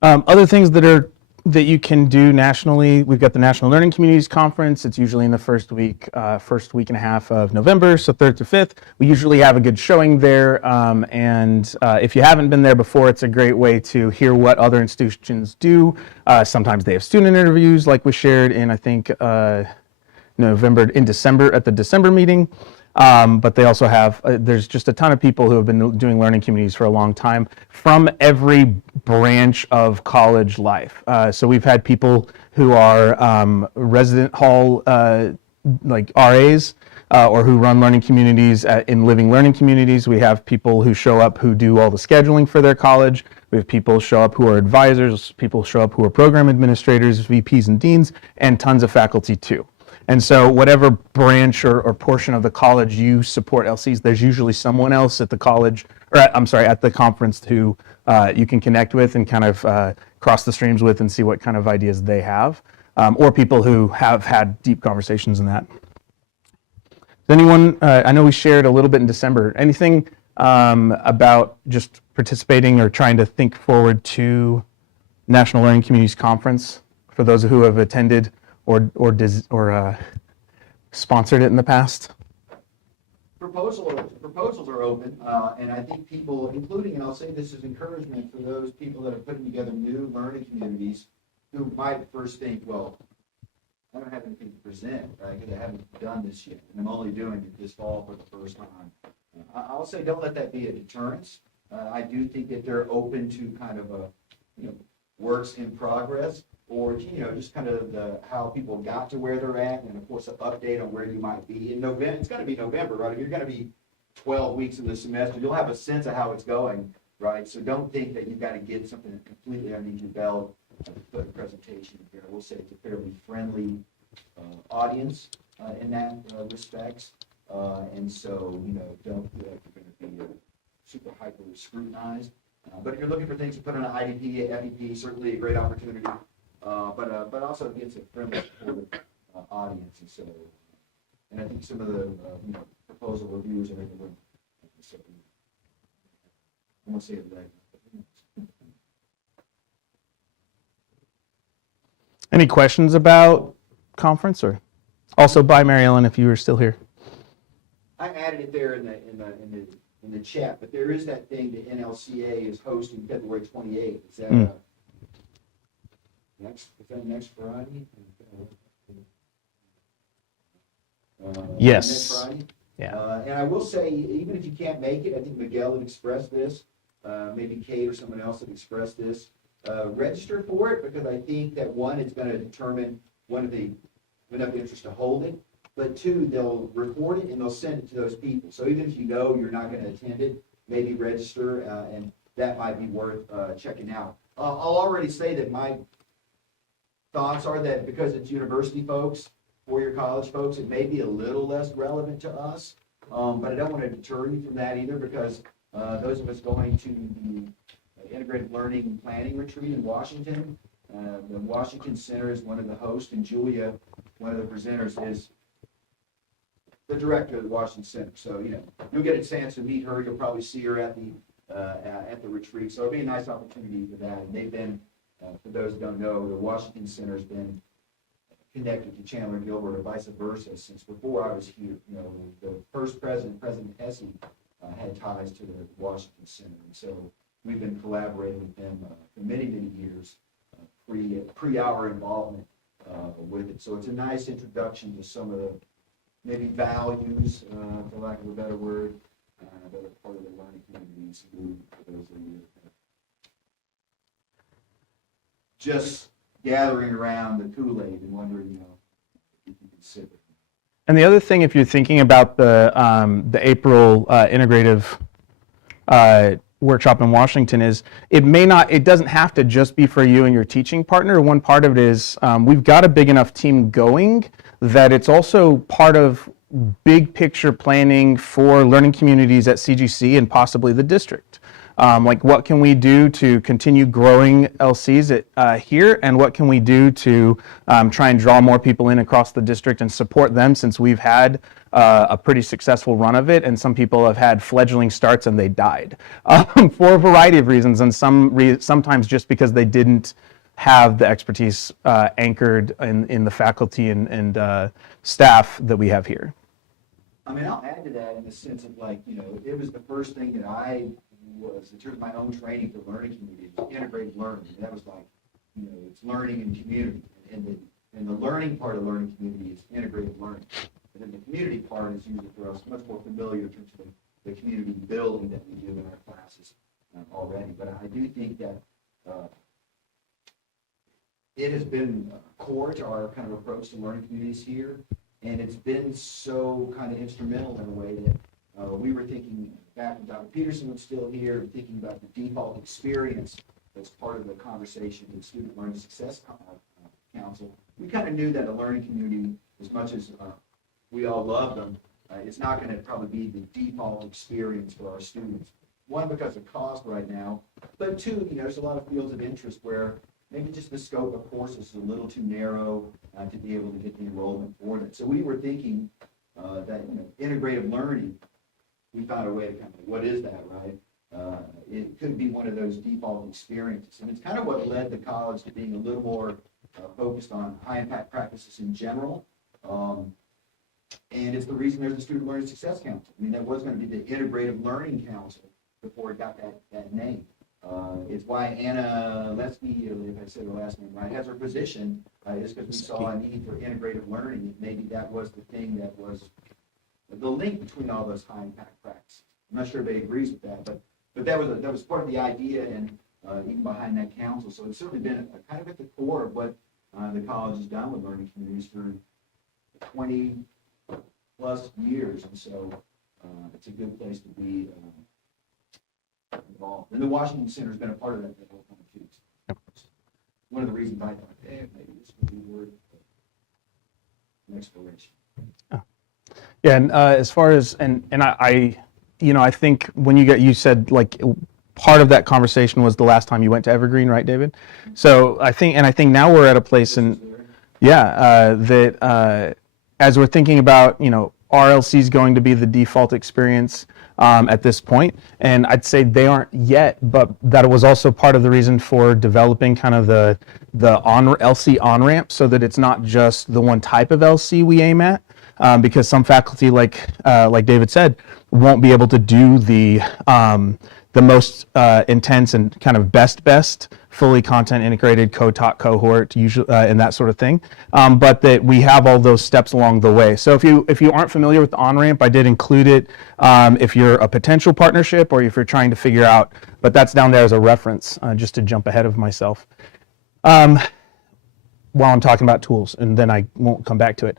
Other things that you can do nationally, we've got the National Learning Communities Conference. It's usually in the first week and a half of November, so 3rd to 5th. We usually have a good showing there, and if you haven't been there before, it's a great way to hear what other institutions do. Sometimes they have student interviews, like we shared in, I think, December at the December meeting. But they also have, there's just a ton of people who have been doing learning communities for a long time from every branch of college life. So we've had people who are resident hall, like RAs, or who run learning communities in living learning communities. We have people who show up who do all the scheduling for their college. We have people show up who are advisors, people show up who are program administrators, VPs and deans, and tons of faculty too. And so whatever branch or portion of the college you support LCs, there's usually someone else at the college, or at the conference who you can connect with and kind of cross the streams with and see what kind of ideas they have, or people who have had deep conversations in that. Does anyone, I know we shared a little bit in December, anything about just participating or trying to think forward to National Learning Communities Conference for those who have attended or sponsored it in the past? Proposals are open, and I think people, including, and I'll say this as encouragement for those people that are putting together new learning communities who might first think, well, I don't have anything to present, right, because I haven't done this yet, and I'm only doing it this fall for the first time. I'll say don't let that be a deterrence. I do think that they're open to kind of a, works in progress, or, just kind of how people got to where they're at, and of course, an update on where you might be in November. It's going to be November, right? If you're going to be 12 weeks in the semester, you'll have a sense of how it's going, right? So don't think that you've got to get something completely underneath your belt to put a presentation here. I will say it's a fairly friendly audience in that respects. And so, don't feel like you're going to be super hyper scrutinized. But if you're looking for things to put on an IDP, FEP, certainly a great opportunity. But also gets a friendly, supportive audience. And so, and I think some of the proposal reviewers are in the room. So, I won't say it right. Any questions about conference, or also by Mary Ellen if you were still here? I added it there in the chat, but there is that thing the NLCA is hosting February 28th. Is that next Friday? Yes. Next Friday? Yeah. And I will say, even if you can't make it, I think Miguel had expressed this, maybe Kate or someone else had expressed this. Register for it, because I think that one, it's going to determine one of the enough interest to hold it, but two, they'll record it and they'll send it to those people. So even if you know you're not going to attend it, maybe register, and that might be worth checking out. I'll already say that my thoughts are that because it's university folks, four-year college folks, it may be a little less relevant to us, but I don't want to deter you from that either, because those of us going to the Integrated Learning Planning Retreat in Washington, the Washington Center is one of the hosts, and Julia, one of the presenters, is the director of the Washington Center. So, you'll get a chance to meet her. You'll probably see her at the retreat. So it'll be a nice opportunity for that. And they've been, for those who don't know, the Washington Center has been connected to Chandler Gilbert or vice versa since before I was here. The first president, President Hesse, had ties to the Washington Center. And so we've been collaborating with them for many, many years, pre our involvement with it. So it's a nice introduction to some of the maybe values, for lack of a better word, that are part of the learning communities. For those of you just gathering around the Kool-Aid and wondering, if you can sit with them. And the other thing, if you're thinking about the April integrative workshop in Washington, is it doesn't have to just be for you and your teaching partner. One part of it is we've got a big enough team going that it's also part of big picture planning for learning communities at CGC and possibly the district. Like, what can we do to continue growing LCs here, and what can we do to try and draw more people in across the district and support them, since we've had a pretty successful run of it, and some people have had fledgling starts and they died for a variety of reasons, and sometimes just because they didn't have the expertise anchored in the faculty and staff that we have here. I mean, I'll add to that in the sense of it was the first thing that I was, in terms of my own training for learning community, was integrated learning. And that was it's learning and community. And the learning part of learning community is integrated learning. And then the community part is usually for us much more familiar in terms of the community building that we do in our classes already. But I do think that it has been core to our kind of approach to learning communities here. And it's been so kind of instrumental in a way that we were thinking back when Dr. Peterson was still here, thinking about the default experience that's part of the conversation with Student Learning Success Council. We kind of knew that a learning community, as much as we all love them, it's not going to probably be the default experience for our students. One, because of cost right now, but two, there's a lot of fields of interest where maybe just the scope of courses is a little too narrow to be able to get the enrollment for it. So we were thinking that integrative learning, we found a way to kind of, what is that, right? It could be one of those default experiences. And it's kind of what led the college to being a little more focused on high impact practices in general. And it's the reason there's the Student Learning Success Council. I mean, that was going to be the Integrative Learning Council before it got that name. It's why Anna Lesky, if I said her last name right, has her position, is because we saw a need for integrative learning. Maybe that was the thing that was the link between all those high impact practices. I'm not sure everybody agrees with that, but that was part of the idea, and even behind that council. So it's certainly been kind of at the core of what the college has done with learning communities for 20 plus years, and so it's a good place to be involved. And the Washington Center has been a part of that whole time too. One of the reasons I thought, maybe this would be worth an exploration. Yeah, and as far as I I think when you said like part of that conversation was the last time you went to Evergreen, right, David? So I think now we're at a place that as we're thinking about RLC is going to be the default experience at this point, and I'd say they aren't yet, but that was also part of the reason for developing kind of the LC on ramp, so that it's not just the one type of LC we aim at. Because some faculty, like David said, won't be able to do the most intense and kind of best fully content integrated co-taught cohort usually and that sort of thing. But that we have all those steps along the way. So if you aren't familiar with the on-ramp, I did include it if you're a potential partnership or if you're trying to figure out, but that's down there as a reference, just to jump ahead of myself. While I'm talking about tools, and then I won't come back to it.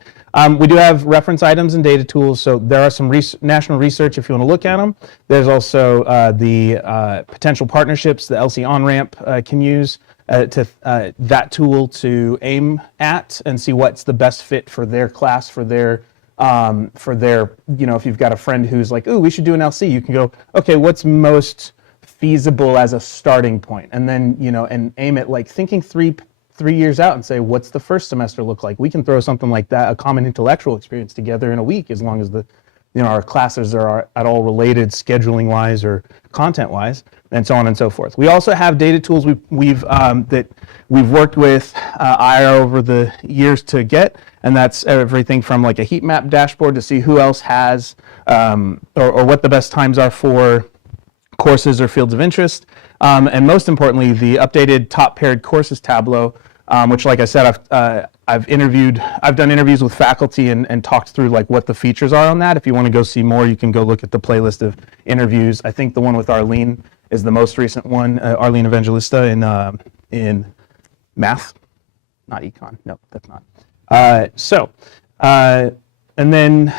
We do have reference items and data tools, so there are some national research if you want to look at them. There's also the potential partnerships the LC on-ramp can use that tool to aim at and see what's the best fit for their class, for their if you've got a friend who's like, ooh, we should do an LC, you can go, okay, what's most feasible as a starting point? And then, and aim it like thinking three years out and say, what's the first semester look like? We can throw something like that, a common intellectual experience, together in a week, as long as our classes are at all related scheduling wise or content wise, and so on and so forth. We also have data tools we've worked with IR over the years to get, and that's everything from like a heat map dashboard to see who else has or what the best times are for courses or fields of interest, and most importantly, the updated top paired courses tableau, which, like I said, I've done interviews with faculty and talked through like what the features are on that. If you want to go see more, you can go look at the playlist of interviews. I think the one with Arlene is the most recent one, Arlene Evangelista in math, not econ. No, that's not. And then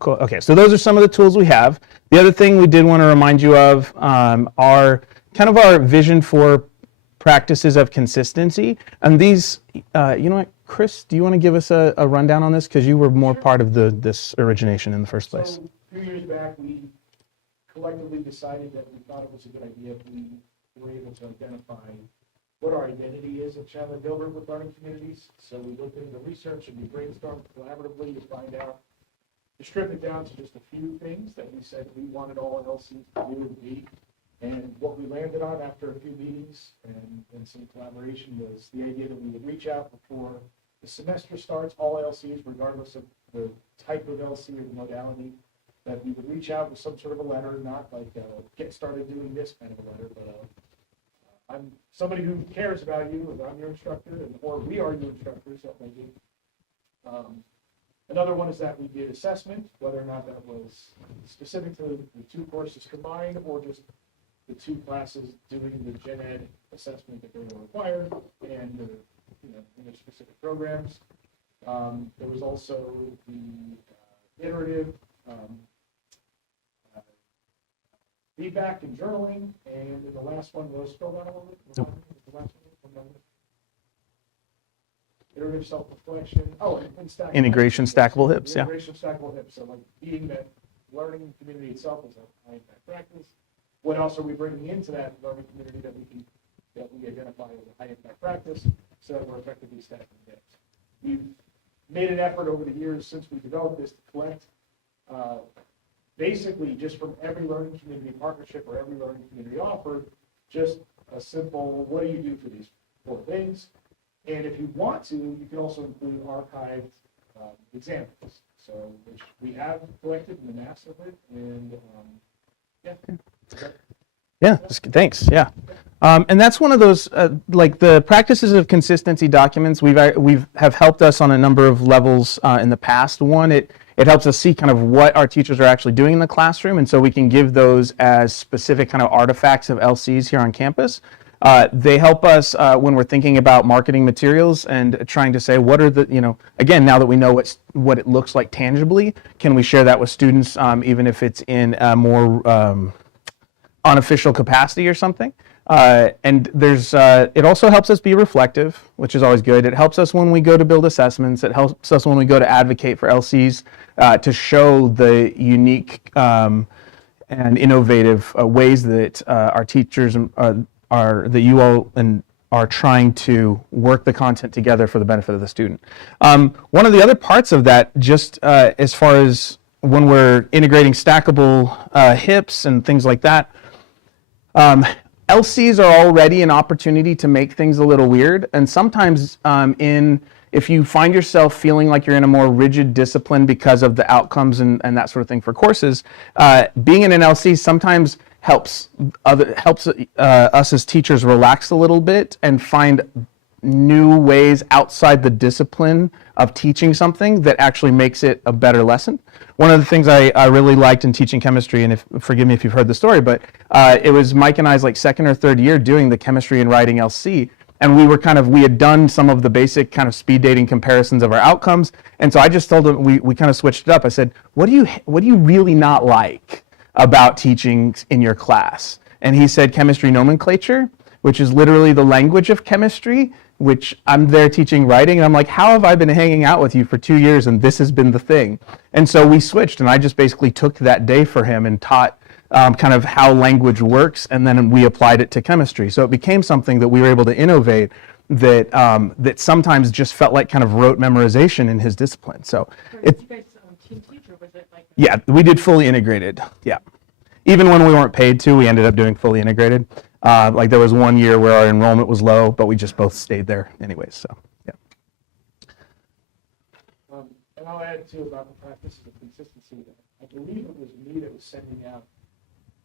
okay, so those are some of the tools we have. The other thing we did want to remind you of are kind of our vision for practices of consistency. And these, Chris, do you want to give us a rundown on this? Because you were more part of this origination in the first place. So a few years back, we collectively decided that we thought it was a good idea if we were able to identify what our identity is at Chandler Gilbert with learning communities. So we looked into the research and we brainstormed collaboratively to find out, to strip it down to just a few things that we said we wanted all LCs to do and be. And what we landed on after a few meetings and some collaboration was the idea that we would reach out before the semester starts, all LCs, regardless of the type of LC or the modality, that we would reach out with some sort of a letter, not like get started doing this kind of a letter, but I'm somebody who cares about you, and I'm your instructor, or we are your instructors, that may be. Another one is that we did assessment, whether or not that was specific to the two courses combined or just the two classes doing the gen ed assessment that they were required and in their specific programs. There was also the iterative feedback and journaling, and then the last one was scroll down a little bit. Nope. The last one. Iterative self-reflection. Oh, and stackable Integration, stackable hips, yeah. Integration, stackable hips. So like being that learning community itself is a high impact practice. What else are we bringing into that learning community that we identify as a high impact practice so that we're effectively stacking hips? We've made an effort over the years since we developed this to collect basically just from every learning community partnership or every learning community offer, just a simple, what do you do for these 4 things? And if you want to, you can also include archived examples. So, which we have collected in the mass of it, and yeah. Yeah, thanks. Yeah, and that's one of those like the practices of consistency documents. We've helped us on a number of levels in the past. One, it helps us see kind of what our teachers are actually doing in the classroom, and so we can give those as specific kind of artifacts of LCs here on campus. They help us when we're thinking about marketing materials and trying to say what are the, again, now that we know what it looks like tangibly, can we share that with students even if it's in a more unofficial capacity or something? And there's it also helps us be reflective, which is always good. It helps us when we go to build assessments. It helps us when we go to advocate for LCs to show the unique and innovative ways that our teachers are that you all and are trying to work the content together for the benefit of the student. One of the other parts of that, just as far as when we're integrating stackable HIPs and things like that, LCs are already an opportunity to make things a little weird, and sometimes if you find yourself feeling like you're in a more rigid discipline because of the outcomes and that sort of thing for courses, being in an LC sometimes helps us as teachers relax a little bit and find new ways outside the discipline of teaching something that actually makes it a better lesson. One of the things I really liked in teaching chemistry, and forgive me if you've heard the story, but it was Mike and I's like second or third year doing the chemistry and writing LC, and we had done some of the basic kind of speed dating comparisons of our outcomes, and so I just told him, we kind of switched it up. I said, what do you really not like about teaching in your class? And he said chemistry nomenclature, which is literally the language of chemistry, which I'm there teaching writing, and I'm like, how have I been hanging out with you for 2 years and this has been the thing? And so we switched, and I just basically took that day for him and taught kind of how language works, and then we applied it to chemistry. So it became something that we were able to innovate that that sometimes just felt like kind of rote memorization in his discipline. So Did you guys team teach, or was it like? yeah, we did fully integrated. Yeah, even when we weren't paid to, we ended up doing fully integrated. Like there was 1 year where our enrollment was low, but we just both stayed there anyways. So yeah. And I'll add too about the practices of consistency. I believe it was me that was sending out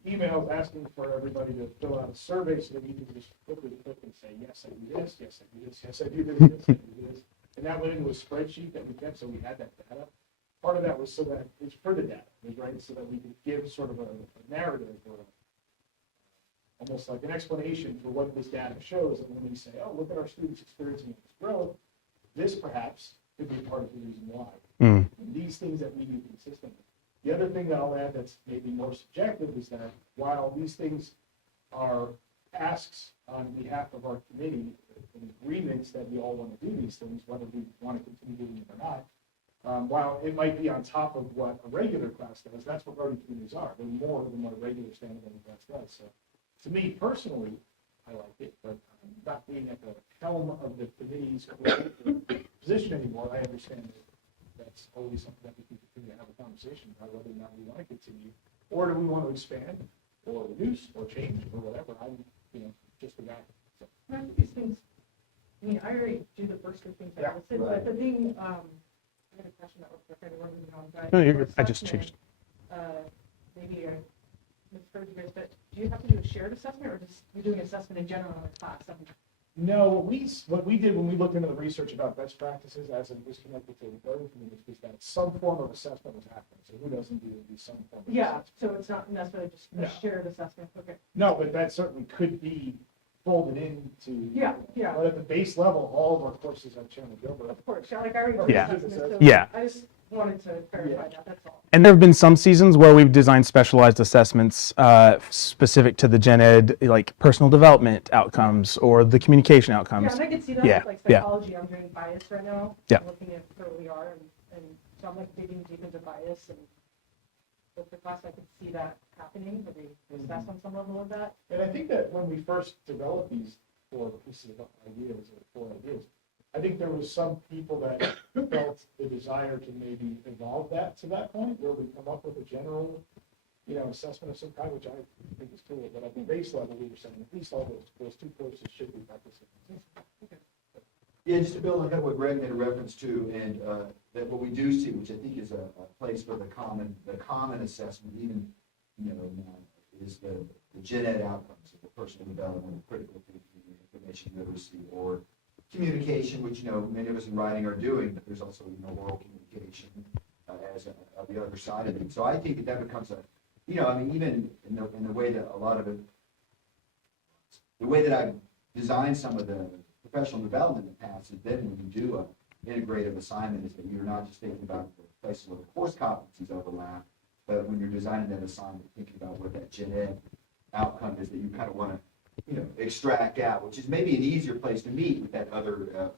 emails asking for everybody to fill out a survey so that we could just quickly click and say, yes, I do this, yes, I do this, yes, I do this, yes, I do this. And that went into a spreadsheet that we kept, so we had that data. Part of that was so that it's for the data, right? So that we could give sort of a narrative or almost like an explanation for what this data shows. And when we say, oh, look at our students experiencing this growth, this perhaps could be part of the reason why. These things that we do consistently. The other thing that I'll add that's maybe more subjective is that while these things are asks on behalf of our committee and agreements that we all want to do these things, whether we want to continue doing it or not, while it might be on top of what a regular class does, that's what learning communities are. They're more than what a regular standalone class does. So to me personally, I like it, but not being at the helm of the committee's position anymore, I understand that that's always something that we can continue to have a conversation about whether or not we want to continue, or do we want to expand, or reduce, or change, or whatever. I'm, just a guy. So. I think these things, I mean, I already do the first 2 things I listed, but the thing, I had a question that was kind of running on. No, you're good. I just changed. Maybe I misheard you guys, but do you have to do a shared assessment, or just you're doing assessment in general in the class? No, what we did when we looked into the research about best practices as it was connected to the learning communities was that some form of assessment was happening. So who doesn't do some form of Yeah, assessment? so it's not necessarily just a shared assessment, okay. No, but that certainly could be folded into. Yeah. But at the base level, all of our courses have Chairman Gilbert. Of course, like I already. Yeah. So Yeah. I just wanted to clarify that, that's all. And there have been some seasons where we've designed specialized assessments specific to the gen ed, like personal development outcomes or the communication outcomes. Yeah, and I can see that, Yeah, like yeah. psychology, I'm doing bias right now. Yeah. I'm looking at where we are, and so I'm like digging deep into bias, and with the class, I could see that happening, but we assess on some level of that. And I think that when we first developed these 4 pieces of ideas or 4 ideas, I think there was some people that felt the desire to maybe evolve that to that point where we come up with a general, assessment of some kind, which I think is cool. But at the base level, we were saying at least all those 2 courses should be practicing. Yeah, just to build on kind of what Greg made a reference to, and that what we do see, which I think is a place for the common assessment, even is the gen ed outcomes of the personal development, the critical thinking, information literacy, or communication, which many of us in writing are doing, but there's also oral communication as the other side of it. So I think that becomes even in the way that a lot of it, the way that I've designed some of the professional development in the past is then when you do an integrative assignment is that you're not just thinking about the places where the course competencies overlap, but when you're designing that assignment, thinking about what that gen ed outcome is that you kind of want to extract out, which is maybe an easier place to meet with that other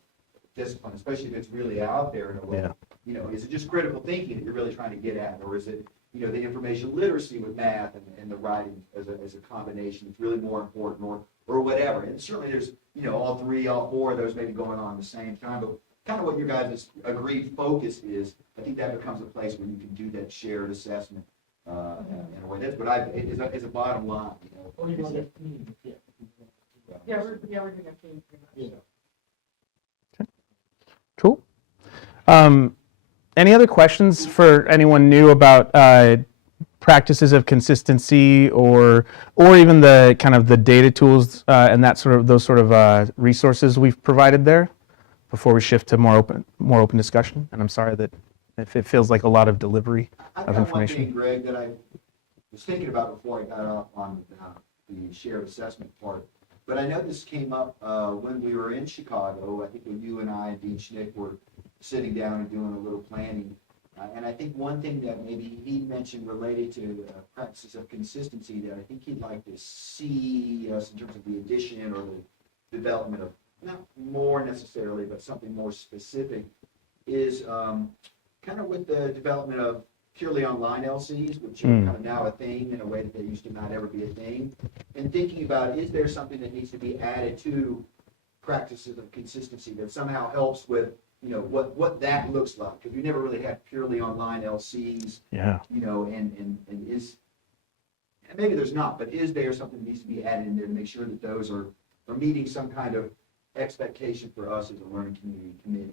discipline, especially if it's really out there in a way. Yeah. Is it just critical thinking that you're really trying to get at, or is it, the information literacy with math and the writing as a combination that's really more important, or whatever. And certainly there's, all three, all four of those maybe going on at the same time, but kind of what your guys' agreed focus is, I think that becomes a place where you can do that shared assessment in a way. That's what is a bottom line, Or you want to, yeah. Yeah, we're doing a thing pretty much. Cool. Any other questions for anyone new about practices of consistency or even the kind of the data tools and those sort of resources we've provided there before we shift to more open discussion? And I'm sorry that if it feels like a lot of delivery I've of got one information. thing, Greg, that I was thinking about before I got off on the shared assessment part. But I know this came up when we were in Chicago. I think when you and I and Dean Schnick were sitting down and doing a little planning. And I think one thing that maybe he mentioned related to practices of consistency that I think he'd like to see us in terms of the addition or the development of, not more necessarily, but something more specific, is kind of with the development of purely online LCs, which are kind of now a thing in a way that they used to not ever be a thing, and thinking about, is there something that needs to be added to practices of consistency that somehow helps with, what that looks like? Because we never really had purely online LCs, Yeah. And is, and maybe there's not, but is there something that needs to be added in there to make sure that those are meeting some kind of expectation for us as a learning committee?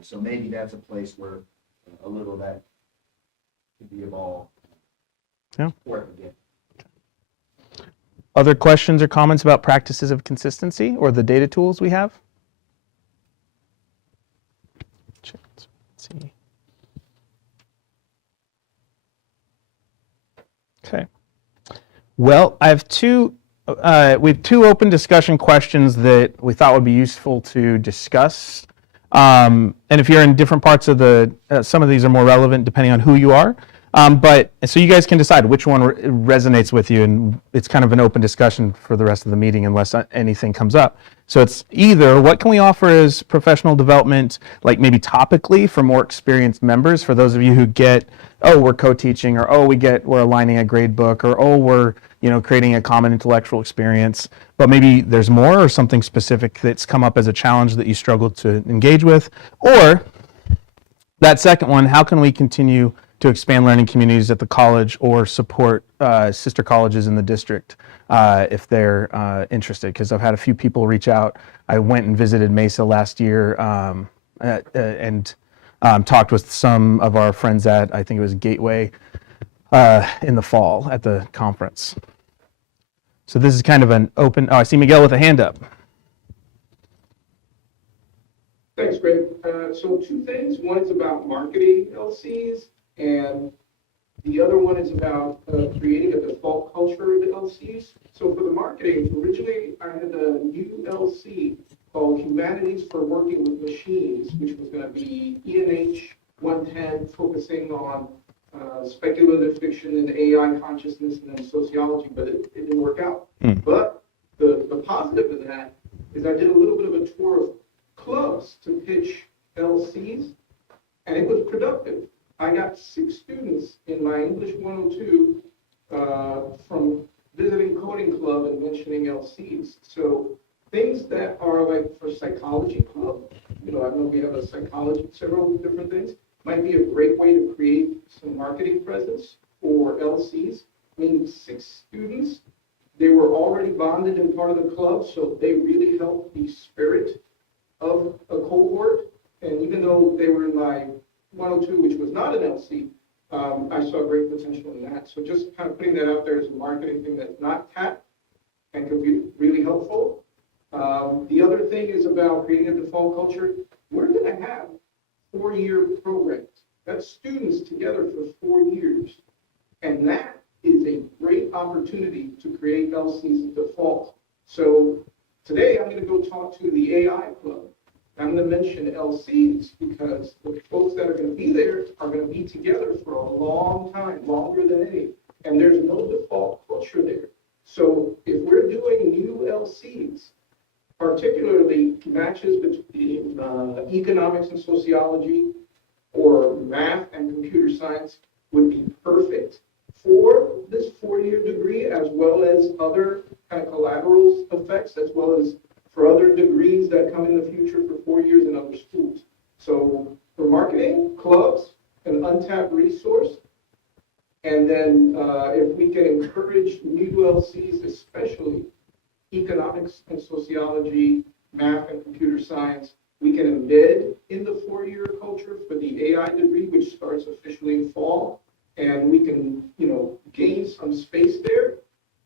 So maybe that's a place where a little of that could be evolved. Yeah. Or again. Other questions or comments about practices of consistency or the data tools we have? Let's see. Okay. Well, we have two open discussion questions that we thought would be useful to discuss. And if you're in different parts of some of these are more relevant depending on who you are. But so you guys can decide which one resonates with you, and it's kind of an open discussion for the rest of the meeting unless anything comes up. So it's either what can we offer as professional development, like maybe topically for more experienced members, for those of you who get, we're co-teaching, or we're aligning a grade book, or we're creating a common intellectual experience, but maybe there's more or something specific that's come up as a challenge that you struggled to engage with, or that second one, how can we continue to expand learning communities at the college or support sister colleges in the district if they're interested? Because I've had a few people reach out. I went and visited Mesa last year and talked with some of our friends at, I think it was Gateway, in the fall at the conference. So this is kind of an open, I see Miguel with a hand up. Thanks, Greg. So two things. One is about marketing LCs, and the other one is about creating a default culture of the LCs. So for the marketing, originally I had a new LC called Humanities for Working with Machines, which was going to be ENH 110, focusing on speculative fiction and AI consciousness and then sociology, but it didn't work out. But the positive of that is I did a little bit of a tour of clubs to pitch LCs, and it was productive. I got 6 students in my English 102 from visiting coding club and mentioning LCs. So things that are like for psychology club, I know we have a psychology, several different things, might be a great way to create some marketing presence for LCs. I mean, 6 students, they were already bonded and part of the club, so they really helped the spirit of a cohort. And even though they were in my 102, which was not an LC, I saw great potential in that. So just kind of putting that out there as a marketing thing that's not tapped and could be really helpful. The other thing is about creating a default culture. We're going to have 4-year programs. That's students together for 4 years. And that is a great opportunity to create LCs at default. So today I'm going to go talk to the AI club. I'm going to mention LCs because the folks that are going to be there are going to be together for a long time, longer than any. And there's no default culture there. So if we're doing new LCs, particularly matches between economics and sociology or math and computer science would be perfect for this 4-year degree, as well as other kind of collateral effects, as well as for other degrees that come in the future for 4 years in other schools. So for marketing, clubs, an untapped resource. And then if we can encourage new LCs, especially economics and sociology, math and computer science, we can embed in the 4-year culture for the AI degree, which starts officially in fall. And we can, gain some space there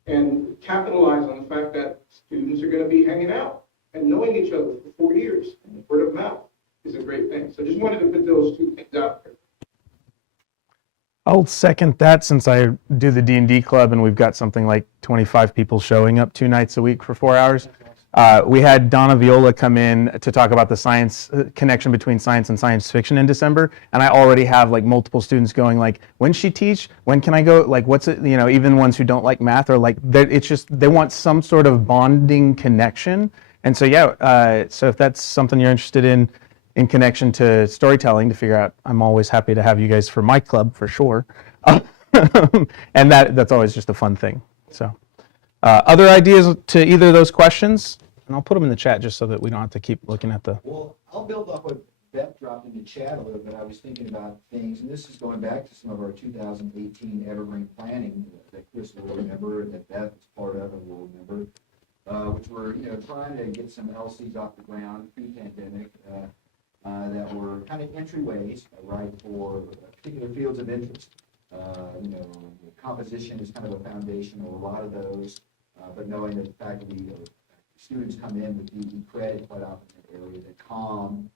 and capitalize on the fact that students are going to be hanging out and knowing each other for 4 years. And word of mouth is a great thing. So just wanted to put those two things out there. I'll second that since I do the D&D club and we've got something like 25 people showing up 2 nights a week for 4 hours. We had Donna Viola come in to talk about the science connection between science and science fiction in December, and I already have like multiple students going like, when she teach, when can I go, like what's it, even ones who don't like math or like, it's just, they want some sort of bonding connection. And so so if that's something you're interested in connection to storytelling to figure out, I'm always happy to have you guys for my club for sure. And that's always just a fun thing. So other ideas to either of those questions? And I'll put them in the chat just so that we don't have to keep looking at the. Well, I'll build off what Beth dropped in the chat a little bit. I was thinking about things, and this is going back to some of our 2018 evergreen planning that Chris will remember and that Beth is part of and will remember, which were, trying to get some LCs off the ground pre-pandemic that were kind of entryways, right, for particular fields of interest. Composition is kind of a foundation of a lot of those, but knowing that faculty or students come in with DE credit quite often in that area, that COM,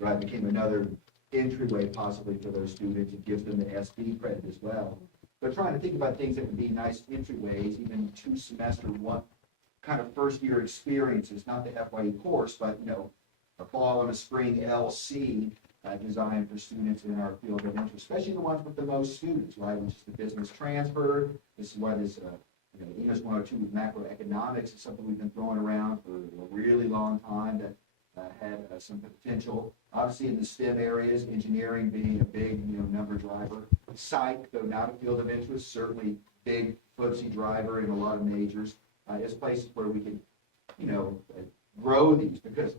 right, became another entryway possibly for those students. It gives them the SB credit as well. But trying to think about things that would be nice entryways, even 2-semester, one kind of first-year experiences, not the FYE course, but, a fall and a spring LC designed for students in our field of interest, especially the ones with the most students, right, which is the business transfer. This is why this ENOS 102 with macroeconomics is something we've been throwing around for a really long time that had some potential. Obviously in the STEM areas, engineering being a big number driver. Psych, though not a field of interest, certainly big footsie driver in a lot of majors. As places where we can, grow these because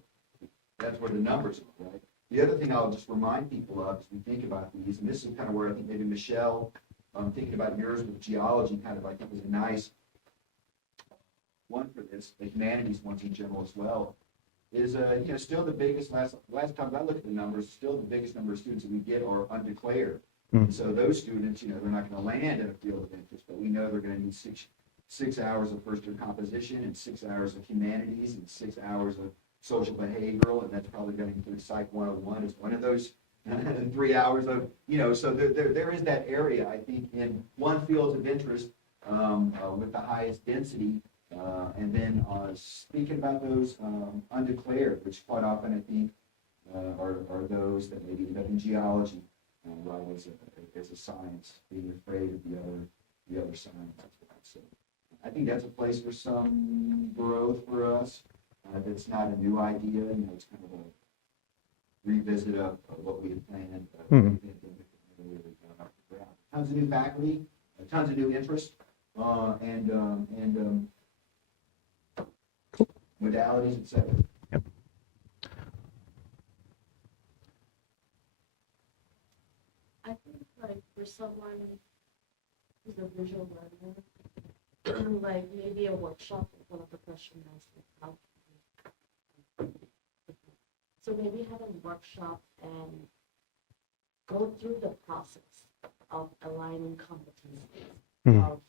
that's where the numbers are, right? The other thing I'll just remind people of as we think about these, and this is kind of where I think maybe Michelle, thinking about yours with geology, kind of I think was a nice one for this, the humanities ones in general as well, is still the biggest, last time I looked at the numbers, still the biggest number of students that we get are undeclared. And so those students, they're not going to land in a field of interest, but we know they're going to need six hours of first year composition and 6 hours of humanities and 6 hours of social behavioral, and that's probably going to include Psych 101 as one of those, and 3 hours of, so there is that area, I think, in one field of interest with the highest density, and then speaking about those undeclared, which quite often I think are those that maybe end up in geology, right, as a science, being afraid of the other science. So I think that's a place for some growth for us. That's not a new idea, it's kind of a revisit of what we had planned. Tons of new faculty, tons of new interest, and modalities, etc. Yep. I think like for someone who's a visual learner, like maybe a workshop, one of the questions is like how. So maybe have a workshop and go through the process of aligning competencies, of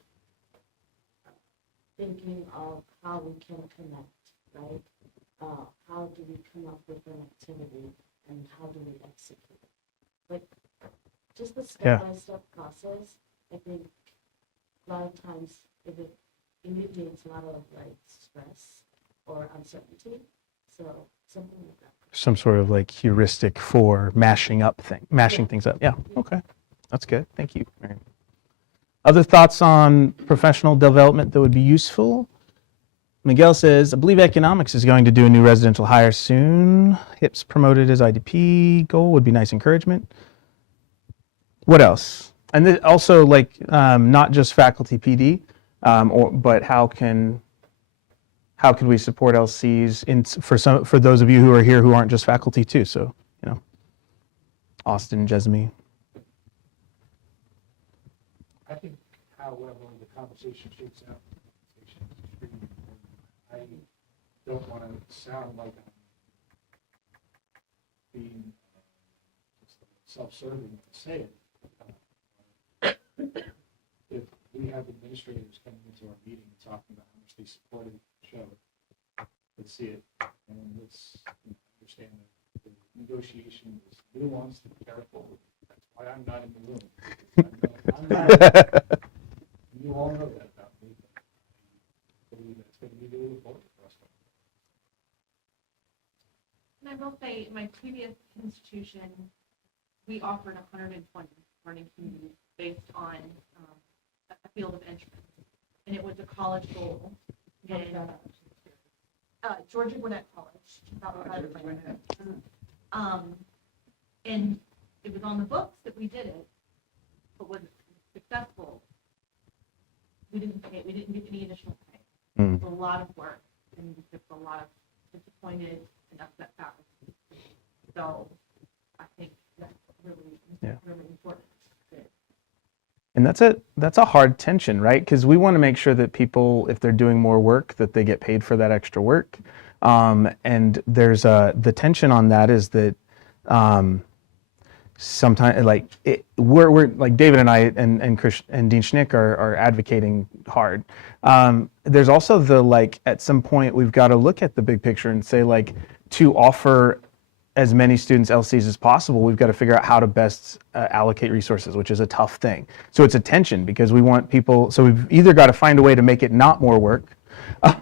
thinking of how we can connect, right? How do we come up with an activity and how do we execute it? Like just the step-by-step process, I think a lot of times if it alleviates a lot of like stress or uncertainty. So something like that. Some sort of like heuristic for mashing things up. Yeah. Okay. That's good. Thank you, Mary. Other thoughts on professional development that would be useful? Miguel says, I believe economics is going to do a new residential hire soon. HIPS promoted as IDP goal would be nice encouragement. What else? And also, like, not just faculty PD, but how could we support LCs for those of you who are here who aren't just faculty too? So, Austin, Jesme. I think however the conversation shakes out, is extremely important. I don't want to sound like I'm being just self-serving when I say it. If we have administrators coming into our meeting and talking about how much they supported the show, let's see it, and let's understand that the negotiation is nuanced and careful. That's why I'm not in the room. I'm not, you all know that about me, but I believe that's going to be really important for us. And I will say, my previous institution, we offered 120 learning communities based on a field of interest. And it was a college goal. And Georgia Gwinnett College. And it was on the books that we did it, but was it successful? We didn't get any additional pay. It was a lot of work, and just a lot of disappointed and upset faculty. So I think that's really important. And that's a hard tension, right? Because we want to make sure that people, if they're doing more work, that they get paid for that extra work. And there's the tension on that is that sometimes, like we're like David and I and Chris and Dean Schnick are advocating hard. There's also the like at some point we've got to look at the big picture and say like to offer as many students LCs as possible, we've got to figure out how to best allocate resources, which is a tough thing. So it's a tension because we want people, so we've either got to find a way to make it not more work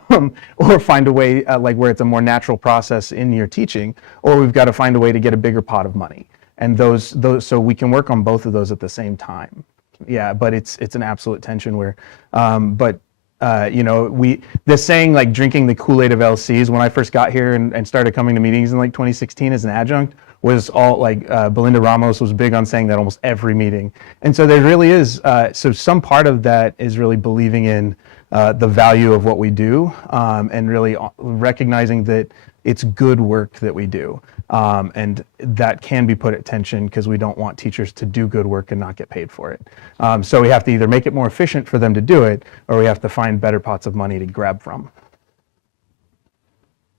or find a way like where it's a more natural process in your teaching, or we've got to find a way to get a bigger pot of money. And those so we can work on both of those at the same time. Yeah, but it's an absolute tension where, the saying like drinking the Kool-Aid of LCs when I first got here and started coming to meetings in like 2016 as an adjunct was all like Belinda Ramos was big on saying that almost every meeting. And so there really is, so some part of that is really believing in the value of what we do and really recognizing that it's good work that we do. And that can be put at tension because we don't want teachers to do good work and not get paid for it. So we have to either make it more efficient for them to do it, or we have to find better pots of money to grab from.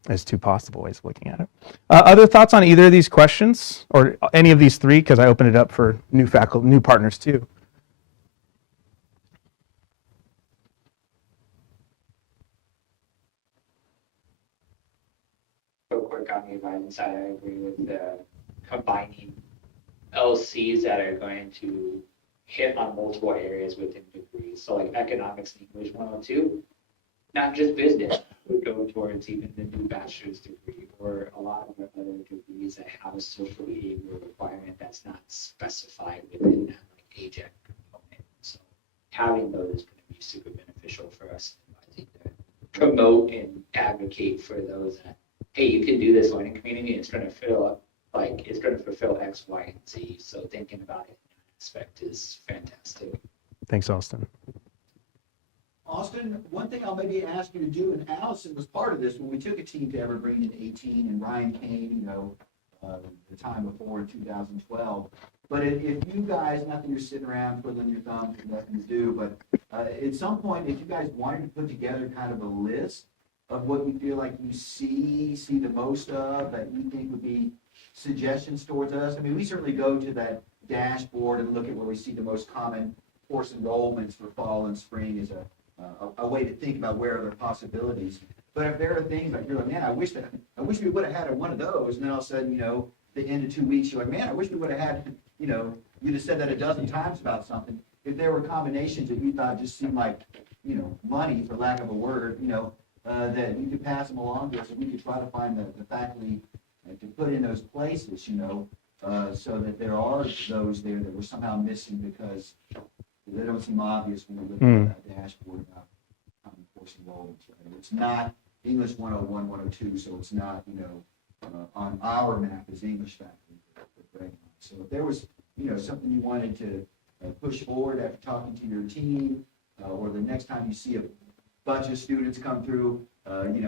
There's two possible ways of looking at it. Other thoughts on either of these questions, or any of these three, because I opened it up for new faculty, new partners too. Real quick on the advising side, I agree with the combining LCs that are going to hit on multiple areas within degrees. So like economics and English 102, not just business, would go towards even the new bachelor's degree or a lot of the other degrees that have a social behavior requirement that's not specified within that like AJEC component. So having those is going to be super beneficial for us. I think to promote and advocate for those that, hey, you can do this learning community, it's going to fulfill X, Y, and Z. So thinking about it in that aspect is fantastic. Thanks, Austin. Austin, one thing I'll maybe ask you to do, and Allison was part of this when we took a team to Evergreen in 18, and Ryan came, the time before in 2012. But if you guys, not that you're sitting around twiddling your thumbs and nothing to do, but at some point, if you guys wanted to put together kind of a list of what you feel like you see the most of, that you think would be suggestions towards us. I mean, we certainly go to that dashboard and look at where we see the most common course enrollments for fall and spring as a way to think about where are there possibilities. But if there are things like you're like, man, I wish we would have had one of those, and then all of a sudden, the end of 2 weeks, you're like, man, I wish we would have had, you just said that a dozen times about something. If there were combinations that you thought just seemed like, money, for lack of a word, that you could pass them along to us, and we could try to find the faculty to put in those places, so that there are those there that we're somehow missing because They don't seem obvious when we look at that dashboard about common course enrollments, right? It's not English 101, 102, so it's not, on our map as English faculty. So if there was, something you wanted to push forward after talking to your team, or the next time you see a bunch of students come through,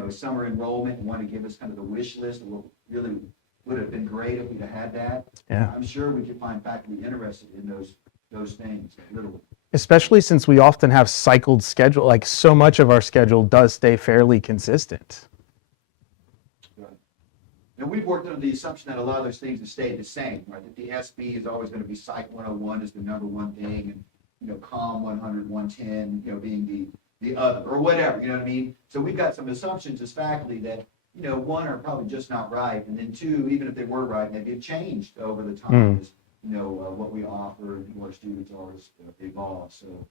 summer enrollment and want to give us kind of the wish list of what really would have been great if we'd have had that. Yeah. I'm sure we could find faculty interested in those things, literally. Especially since we often have cycled schedule, like so much of our schedule does stay fairly consistent. And we've worked under the assumption that a lot of those things have stayed the same, right? That the SB is always going to be Psych 101 is the number one thing, and COM 100, 110, being the other, or whatever, you know what I mean? So we've got some assumptions as faculty that, one, are probably just not right, and then two, even if they were right, maybe have changed over the time as, what we offer and who our students are as evolve. So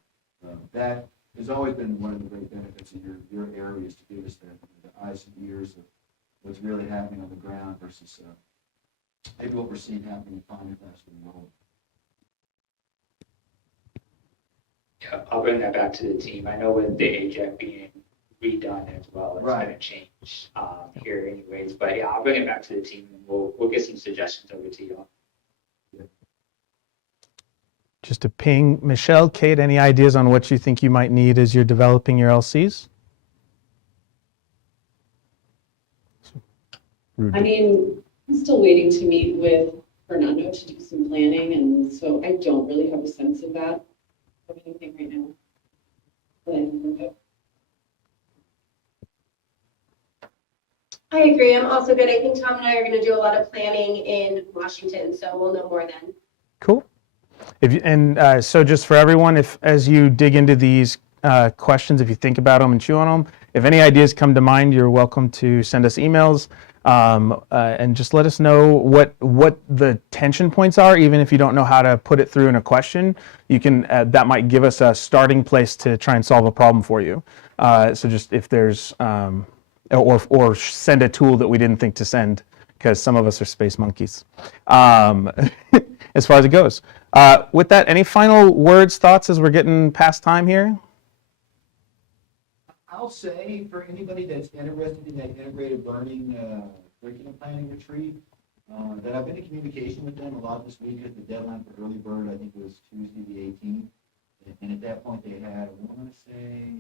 that has always been one of the great benefits of your area, is to give us the eyes and ears of what's really happening on the ground versus maybe what we're seeing happening in common classroom world. Yeah, I'll bring that back to the team. I know with the AJEC being redone as well, it's going to change here anyways. But yeah, I'll bring it back to the team and we'll get some suggestions over to you all. Just to ping Michelle, Kate, any ideas on what you think you might need as you're developing your LCs? I mean, I'm still waiting to meet with Fernando to do some planning, and so I don't really have a sense of anything right now. But I can work out. I agree. I'm also good. I think Tom and I are going to do a lot of planning in Washington, so we'll know more then. Cool. So just for everyone, if as you dig into these questions, if you think about them and chew on them, if any ideas come to mind, you're welcome to send us emails and just let us know what the tension points are. Even if you don't know how to put it through in a question, you can that might give us a starting place to try and solve a problem for you. So just if there's or send a tool that we didn't think to send, because some of us are space monkeys. As far as it goes. With that, any final words, thoughts as we're getting past time here? I'll say for anybody that's interested in that integrated learning curriculum planning retreat, that I've been in communication with them a lot this week. At the deadline for early bird, I think it was Tuesday the 18th. And at that point, they had, I want to say,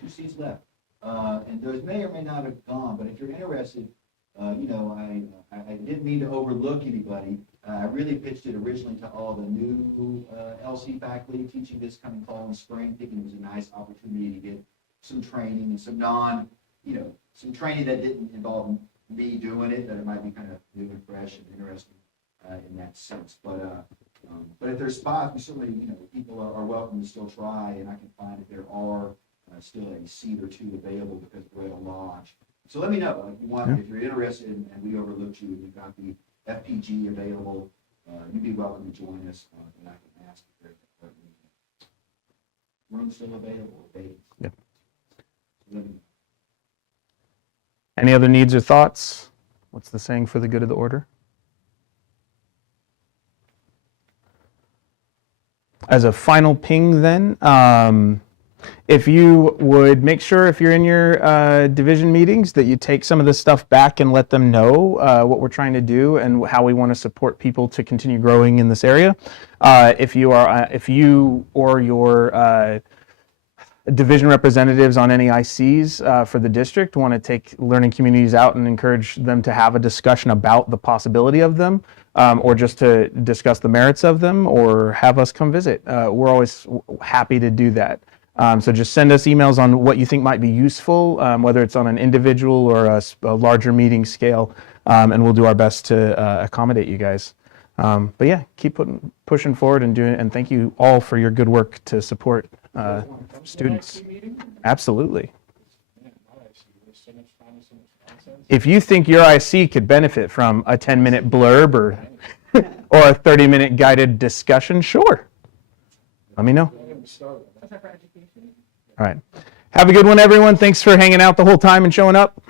2 seats left. And those may or may not have gone, but if you're interested, I didn't mean to overlook anybody. I really pitched it originally to all the new LC faculty teaching this coming fall and spring, thinking it was a nice opportunity to get some training and some some training that didn't involve me doing it, that it might be kind of new and fresh and interesting in that sense. But if there's spots, we certainly, people are welcome to still try, and I can find if there are still a seat or two available because we're at a lodge. So let me know if you're interested and we overlooked you and you've got the FPG available, you'd be welcome to join us, and I can ask if there's room still available. Yep. Any other needs or thoughts? What's the saying for the good of the order? As a final ping then, if you would make sure if you're in your division meetings that you take some of this stuff back and let them know what we're trying to do and how we want to support people to continue growing in this area. If you or your division representatives on any ICs for the district want to take learning communities out and encourage them to have a discussion about the possibility of them, or just to discuss the merits of them, or have us come visit, we're always happy to do that. So just send us emails on what you think might be useful, whether it's on an individual or a larger meeting scale, and we'll do our best to accommodate you guys. But yeah, keep pushing forward and doing it, and thank you all for your good work to support students. Absolutely. If you think your IC could benefit from a 10-minute blurb or a 30-minute guided discussion, sure. Let me know. All right. Have a good one, everyone. Thanks for hanging out the whole time and showing up.